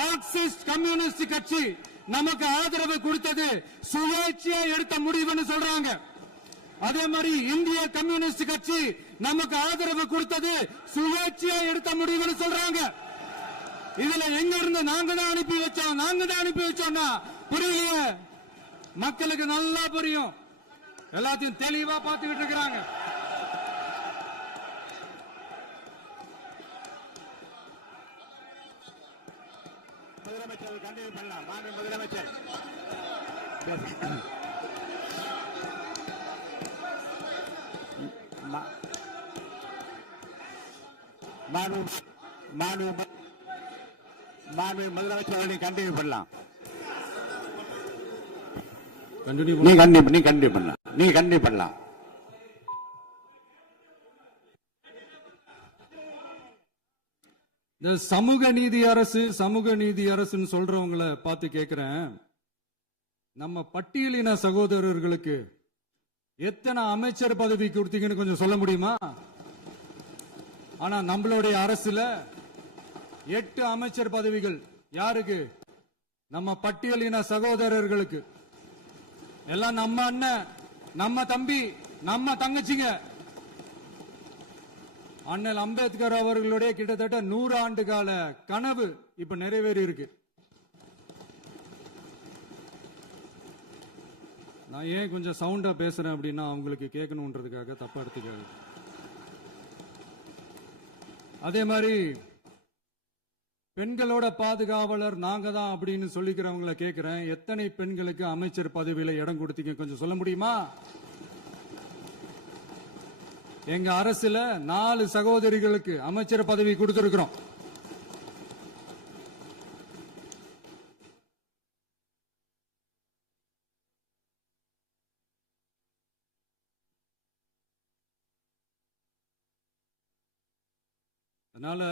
மார்க்சிஸ்ட் கம்யூனிஸ்ட் கட்சி நமக்கு ஆதரவு கொடுத்தது சுயேட்சையா எடுத்த முடிவுன்னு சொல்றாங்க. அதே மாதிரி இந்திய கம்யூனிஸ்ட் கட்சி நமக்கு ஆதரவு கொடுத்தது சுயேட்சையா எடுத்த முடிவுன்னு சொல்றாங்க. இதுல எங்க இருந்து நாங்க தான் அனுப்பி வச்சோம்னா புரியலையே. மக்களுக்கு நல்லா புரியும், எல்லாத்தையும் தெளிவா பார்த்துக்கிட்டு இருக்கிறாங்க. முதலமைச்சர் கண்டினியூ பண்ணலாம். மாண்பு முதலமைச்சர் முதலமைச்சர் கண்டினியூ பண்ணலாம். நீங்க கண்டினியூ பண்ணலாம். இந்த சமூக நீதி அரசுன்னு சொல்றவங்களை பார்த்து கேட்கிறேன், நம்ம பட்டியலின சகோதரர்களுக்கு எத்தனை அமைச்சர் பதவி கொடுத்தீங்கன்னு கொஞ்சம் சொல்ல முடியுமா? ஆனா நம்மளுடைய அரசுல 8 அமைச்சர் பதவிகள் யாருக்கு? நம்ம பட்டியலின சகோதரர்களுக்கு. எல்லாம் நம்ம அண்ணன், நம்ம தம்பி, நம்ம தங்கச்சிங்க. அண்ணல் அம்பேத்கர் அவர்களுடைய கிட்டத்தட்ட 100 ஆண்டு கால கனவு இப்ப நிறைவேறி இருக்கு. நான் ஏன் கொஞ்சம் சவுண்டா பேசுறேன் அப்படின்னா அவங்களுக்கு கேட்கணும்ன்றதுக்காக, தப்பா எடுத்துக்காது. அதே மாதிரி பெண்களோட பாதுகாவலர் நாங்க தான் அப்படின்னு சொல்லிக்கிறவங்களை கேட்கிறேன், எத்தனை பெண்களுக்கு அமைச்சர் பதவியில இடம் கொடுத்தீங்க கொஞ்சம் சொல்ல முடியுமா? எங்க அரசுல 4 சகோதரிகளுக்கு அமைச்சர் பதவி கொடுத்திருக்கிறோம். அதனால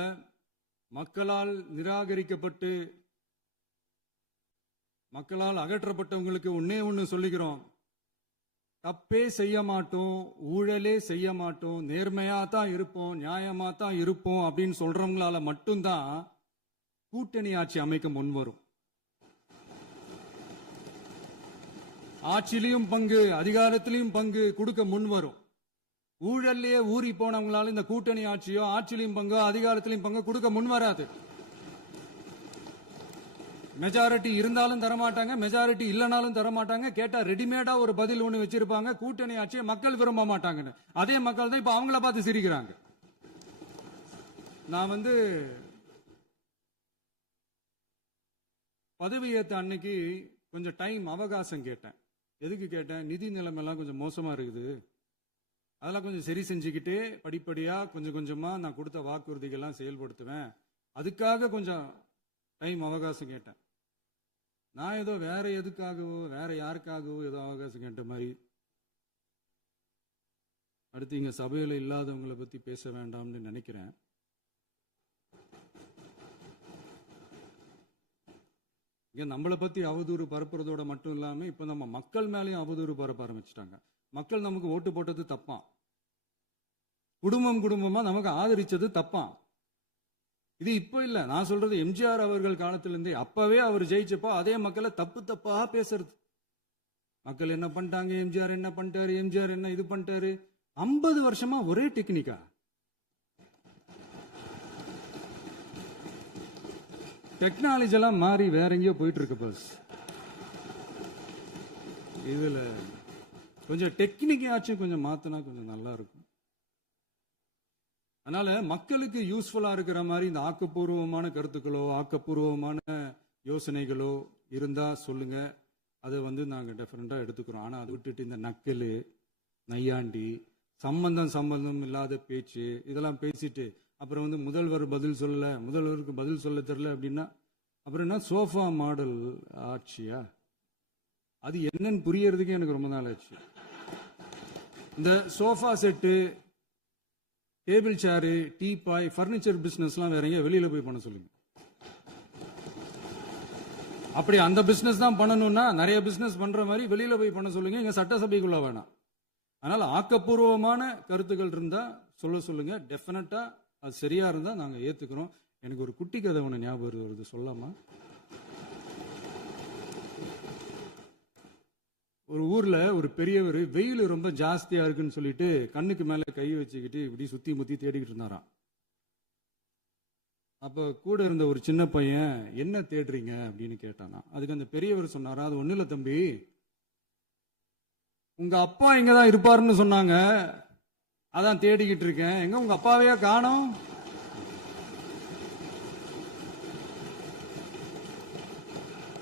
மக்களால் நிராகரிக்கப்பட்டு மக்களால் அகற்றப்பட்டவங்களுக்கு ஒன்னே ஒன்னு சொல்லிக்கிறோம், தப்பே செய்ய மாட்டோம், ஊழலே செய்ய மாட்டோம், நேர்மையா தான் இருப்போம், நியாயமா தான் இருப்போம் அப்படின்னு சொல்றவங்களால மட்டும்தான் கூட்டணி ஆட்சி அமைக்க முன்வரும். ஆட்சியிலையும் பங்கு, அதிகாரத்திலையும் பங்கு கொடுக்க முன்வரும். ஊழல்லையே ஊறி போனவங்களால இந்த கூட்டணி ஆட்சியோ, ஆட்சியிலையும் பங்கோ, அதிகாரத்திலையும் பங்கு கொடுக்க முன்வராது. மெஜாரிட்டி இருந்தாலும் தரமாட்டாங்க, மெஜாரிட்டி இல்லைனாலும் தரமாட்டாங்க. கேட்டா ரெடிமேடா ஒரு பதில் ஒண்ணு வச்சிருப்பாங்க, கூட்டணி ஆட்சியை மக்கள் விரும்ப மாட்டாங்கன்னு. அதே மக்கள் தான் இப்ப அவங்கள பார்த்து சிரிக்கிறாங்க. நான் பதவி ஏத்த அன்னைக்கு கொஞ்சம் டைம் அவகாசம் கேட்டேன். எதுக்கு கேட்டேன்? நிதி நிலைமைலாம் கொஞ்சம் மோசமா இருக்குது, அதெல்லாம் கொஞ்சம் சரி செஞ்சுக்கிட்டே படிப்படியா கொஞ்சம் கொஞ்சமா நான் கொடுத்த வாக்குறுதிகள்லாம் செயல்படுத்துவேன், அதுக்காக கொஞ்சம் டைம் அவகாசம் கேட்டேன். நான் ஏதோ வேற எதுக்காகவோ வேற யாருக்காகவோ ஏதோ அவகாசம் கேட்ட மாதிரி. அடுத்து இங்க சபையில இல்லாதவங்களை பத்தி பேச வேண்டாம்னு நினைக்கிறேன். இங்க நம்மளை பத்தி அவதூறு பரப்புறதோட மட்டும் இல்லாம இப்ப நம்ம மக்கள் மேலேயும் அவதூறு பரப்ப ஆரம்பிச்சிட்டாங்க. மக்கள் நமக்கு ஓட்டு போட்டது தப்பான், குடும்பம் குடும்பமா நமக்கு ஆதரிச்சது தப்பான். இது இப்ப இல்ல, நான் சொல்றது எம்ஜிஆர் அவர்கள் காலத்திலிருந்தே. அப்பவே அவர் ஜெயிச்சப்போ அதே மக்களை தப்பு தப்பா பேசுறது. மக்கள் என்ன பண்ணிட்டாங்க, எம்ஜிஆர் என்ன பண்ணிட்டாரு, எம்ஜிஆர் என்ன இது பண்ணிட்டாரு. 50 வருஷமா ஒரே டெக்னிக்கா. டெக்னாலஜி எல்லாம் மாறி வேற எங்கேயோ போயிட்டு இருக்கு பஸ். இதுல கொஞ்சம் டெக்னிக்காச்சும் கொஞ்சம் மாத்தினா கொஞ்சம் நல்லா இருக்கும். அதனால மக்களுக்கு யூஸ்ஃபுல்லா இருக்கிற மாதிரி இந்த ஆக்கப்பூர்வமான கருத்துக்களோ ஆக்கப்பூர்வமான யோசனைகளோ இருந்தா சொல்லுங்க, அதை நாங்க டெஃபரெண்டா எடுத்துக்கிறோம். ஆனா அதை விட்டுட்டு இந்த நக்கலு நையாண்டி சம்பந்தம் இல்லாத பேச்சு இதெல்லாம் பேசிட்டு அப்புறம் முதல்வர் பதில் சொல்லல, முதல்வருக்கு பதில் சொல்ல தெரியல அப்படின்னா அப்புறம் என்ன சோஃபா மாடல் ஆட்சியா? அது என்னன்னு புரியறதுக்கு எனக்கு ரொம்ப நாள் ஆச்சு. இந்த sofa set, table chair, teapoy, furniture பிசினஸ்லாம் வேற எங்க வெளியில போய் பண்ண சொல்லுங்க. அப்படி அந்த பிசினஸ் தான் பண்ணணும்னா நிறைய பிசினஸ் பண்ற மாதிரி வெளியில போய் பண்ண சொல்லுங்க, இங்க சட்டசபைக்குள்ள வேணாம். அதனால ஆக்கப்பூர்வமான கருத்துக்கள் இருந்தா சொல்லுங்க, டெஃபினட்டா அது சரியா இருந்தா நாங்க ஏத்துக்கிறோம். எனக்கு ஒரு குட்டி கதை ஒண்ணு ஞாபகம் வருது, சொல்லாமா? ஒரு ஊர்ல ஒரு பெரியவர் வெயில் ரொம்ப ஜாஸ்தியா இருக்குன்னு சொல்லிட்டு கண்ணுக்கு மேல கை வச்சுக்கிட்டு இப்படி சுத்தி முத்தி தேடிக்கிட்டு இருந்தாராம். அப்ப கூட இருந்த ஒரு சின்ன பையன் என்ன தேடுறீங்க அப்படின்னு கேட்டானா. அதுக்கு அந்த பெரியவர் சொன்னாரா, அது ஒண்ணு இல்ல தம்பி, உங்க அப்பா இங்கதான் இருப்பாருன்னு சொன்னாங்க, அதான் தேடிக்கிட்டு இருக்கேன். எங்க உங்க அப்பாவையா காணோம்?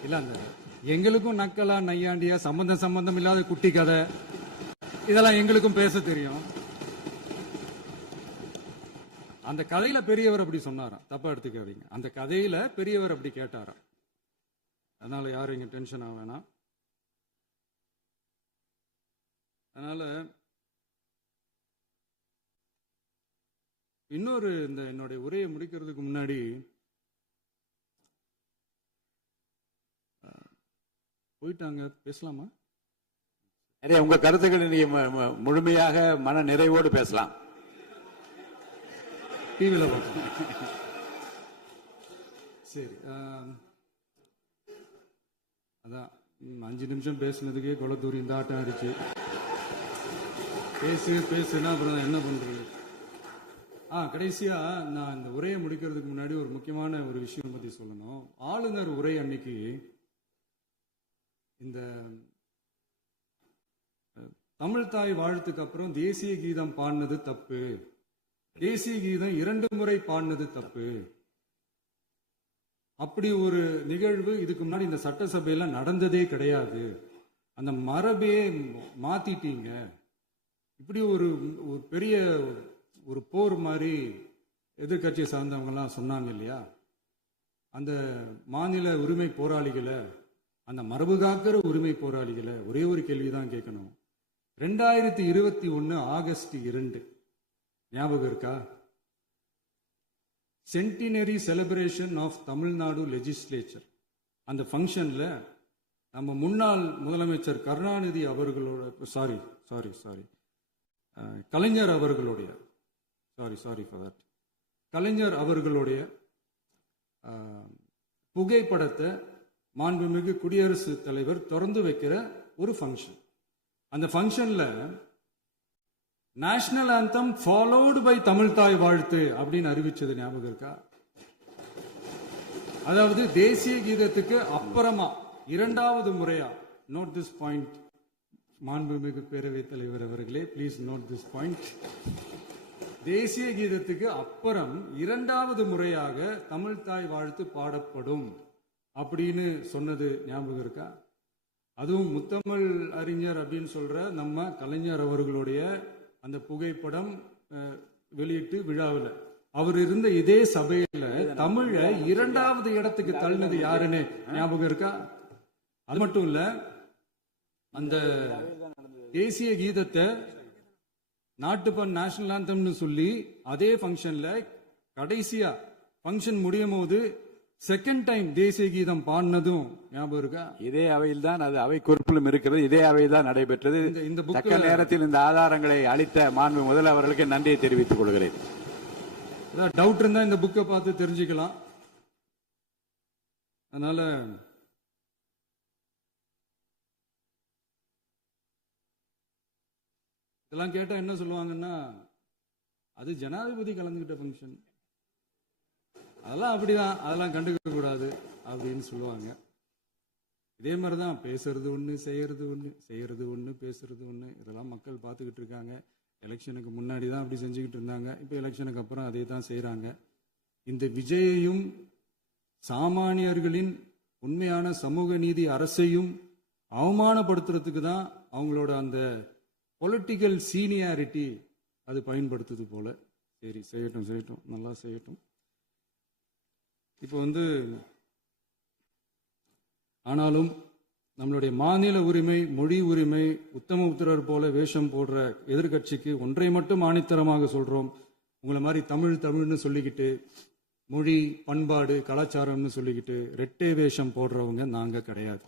இல்ல அந்த எங்களுக்கும் நக்கலா நையாண்டியா சம்பந்தம் இல்லாத குட்டி கதை இதெல்லாம் எங்களுக்கும் பேச தெரியும். அந்த கதையில பெரியவர் அப்படி சொன்னாராம், தப்பா எடுத்துக்காதீங்க. அந்த கதையில பெரியவர் அப்படி கேட்டாராம். அதனால யாரும் இங்க டென்ஷன் ஆக வேணாம். அதனால இன்னொரு இந்த என்னுடைய உரையை முடிக்கிறதுக்கு முன்னாடி போயிட்டாங்க, பேசலாமா? நிறைய உங்க கருத்துக்களை நீங்க முழுமையாக மன நிறைவோடு பேசலாம். டிவியில் பார்க்கலாம். சரி, அதான் 5 நிமிஷம் பேசுனதுக்கே கொளத்தூரி இந்த ஆட்டம் ஆயிடுச்சு. பேசுனா அப்புறம் என்ன பண்றது? கடைசியா நான் இந்த உரையை முடிக்கிறதுக்கு முன்னாடி ஒரு முக்கியமான ஒரு விஷயம் பத்தி சொல்லணும். ஆளுநர் உரை அன்னைக்கு இந்த தமிழ் தாய் வாழ்த்துக்கு அப்புறம் தேசிய கீதம் பாடினது தப்பு, தேசிய கீதம் 2 முறை பாடினது தப்பு, அப்படி ஒரு நிகழ்வு இதுக்கு முன்னாடி இந்த சட்டசபையில நடந்ததே கிடையாது, அந்த மரபையே மாத்திட்டீங்க, இப்படி ஒரு பெரிய ஒரு போர் மாதிரி எதிர்கட்சியை சார்ந்தவங்க எல்லாம் சொன்னாங்க இல்லையா? அந்த மாநில உரிமை போராளிகளை, அந்த மரபு காக்கிற உரிமை போராளிகளை ஒரே ஒரு கேள்விதான் கேட்கணும். 2021 ஆகஸ்ட் 2 ஞாபகம் இருக்கா? Centenary celebration of Tamil Nadu legislature. அந்த ஃபங்க்ஷன்ல நம்ம முன்னாள் முதலமைச்சர் கருணாநிதி அவர்களோட கலைஞர் அவர்களுடைய கலைஞர் அவர்களுடைய புகைப்படத்தை மாண்புமிகு குடியரசுத் தலைவர் திறந்து வைக்கிற ஒரு ஃபங்க்ஷன். அந்த ஃபங்க்ஷன்ல national anthem followed by Tamil Thai Vazhthu அப்படின்னு அறிவிச்சது ஞாபகம் இருக்கா? அதாவது தேசிய கீதத்துக்கு அப்புறமா இரண்டாவது முறையா, நோட் திஸ் பாயிண்ட் மாண்புமிகு பேரவைத் தலைவர் அவர்களே, ப்ளீஸ் நோட் திஸ் பாயிண்ட். தேசிய கீதத்துக்கு அப்புறம் இரண்டாவது முறையாக தமிழ் தாய் வாழ்த்து பாடப்படும் அப்படின்னு சொன்னது ஞாபகம் இருக்கா? அதுவும் முத்தமிழ் அறிஞர் அப்படின்னு சொல்ற நம்ம கலைஞர் அவர்களுடைய அந்த புகைப்படம் வெளியிட்டு விழாவில் அவர் இருந்த இதே சபையில தமிழ இரண்டாவது இடத்துக்கு தள்ளினது யாருன்னு ஞாபகம் இருக்கா? அது மட்டும் இல்ல, அந்த தேசிய கீதத்தை நாட்டுப்பண் நேஷனல் ஆந்தம்னு சொல்லி அதே ஃபங்க்ஷன்ல கடைசியா ஃபங்க்ஷன் முடியும் போது செகண்ட் டைம் தேசிய கீதம் பாடினதும் ஞாபகம் இருக்கா? இதே அவையில் தான், அது அவை குறிப்பிலும் இருக்கிறது, இதே அவையில் தான் நடைபெற்றது. இந்த தக்க நேரத்தில் இந்த ஆதாரங்களை அளித்த மாண்பு முதல்வர்களுக்கு நன்றியை தெரிவித்துக் கொள்கிறேன். டவுட் இருந்தா இந்த புக்கை பார்த்து தெரிஞ்சுக்கலாம். அதனால இதெல்லாம் கேட்டா என்ன சொல்லுவாங்கன்னா, அது ஜனாதிபதி கலந்துகிட்ட ஃபங்க்ஷன், அதெல்லாம் அப்படிதான், அதெல்லாம் கண்டுக்க கூடாது அப்படின்னு சொல்லுவாங்க. இதே மாதிரிதான் பேசுறது ஒண்ணு, செய்யறது ஒண்ணு, செய்யறது ஒண்ணு, பேசுறது ஒண்ணு. இதெல்லாம் மக்கள் பார்த்துக்கிட்டு இருக்காங்க. எலெக்ஷனுக்கு முன்னாடி தான் அப்படி செஞ்சுக்கிட்டு இருந்தாங்க. இப்போ எலெக்ஷனுக்கு அப்புறம் அதே தான் செய்யறாங்க. இந்த விஜயையும் சாமானியர்களின் உண்மையான சமூக நீதி அரசையும் அவமானப்படுத்துறதுக்கு தான் அவங்களோட அந்த பொலிட்டிக்கல் சீனியாரிட்டி அது பயன்படுத்துது போல. சரி, செய்யட்டும் செய்யட்டும், நல்லா செய்யட்டும். இப்போ ஆனாலும் நம்மளுடைய மாநில உரிமை, மொழி உரிமை, உத்தம உத்தரர் போல வேஷம் போடுற எதிர்கட்சிக்கு ஒன்றை மட்டும் ஆணித்தரமாக சொல்றோம். உங்களை மாதிரி தமிழ்னு சொல்லிக்கிட்டு, மொழி, பண்பாடு, கலாச்சாரம்னு சொல்லிக்கிட்டு ரெட்டை வேஷம் போடுறவங்க நாங்க கிடையாது.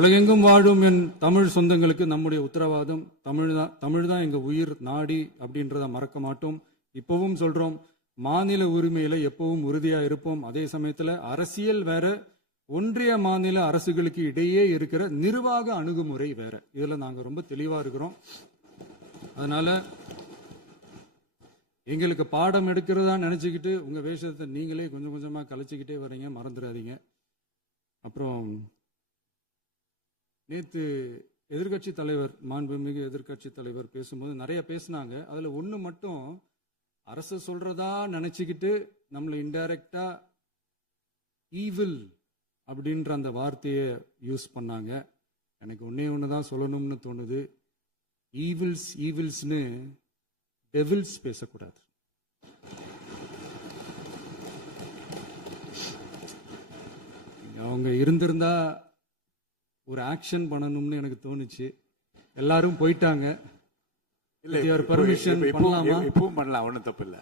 உலகெங்கும் வாழும் என் தமிழ் சொந்தங்களுக்கு நம்முடைய உத்தரவாதம் தமிழ் தான் எங்க உயிர் நாடி அப்படின்றத மறக்க மாட்டோம். இப்பவும் சொல்றோம், மாநில உரிமையில எப்பவும் உறுதியா இருப்போம். அதே சமயத்துல அரசியல் வேற, ஒன்றிய மாநில அரசுகளுக்கு இடையே இருக்கிற நிர்வாக அணுகுமுறை வேற. இதுல நாங்க ரொம்ப தெளிவா இருக்கிறோம். அதனால எங்களுக்கு பாடம் எடுக்கிறதா நினைச்சுக்கிட்டு உங்க வேஷத்தை நீங்களே கொஞ்சம் கொஞ்சமா கலைச்சிக்கிட்டே வர்றீங்க, மறந்துடாதீங்க. அப்புறம் நேத்து எதிர்கட்சி தலைவர், மாண்புமிகு எதிர்கட்சி தலைவர் பேசும்போது நிறைய பேசினாங்க. அதுல ஒண்ணு மட்டும் அரசு சொல்றதா நினைச்சுக்கிட்டு நம்மளை இன்டைரக்டா ஈவில் அப்படின்ற அந்த வார்த்தையை யூஸ் பண்ணாங்க. எனக்கு ஒண்ணுதான் சொல்லணும்னு தோணுது. ஈவில்ஸ்னு டெவில்ஸ் பேசக்கூடாது. அவங்க இருந்திருந்தா ஒரு ஆக்ஷன் பண்ணணும்னு எனக்கு தோணுச்சு. எல்லாரும் போயிட்டாங்க. பர்மிஷன் பண்ணலாமா? இப்பவும் பண்ணலாம், ஒன்றும் தப்பு இல்லை.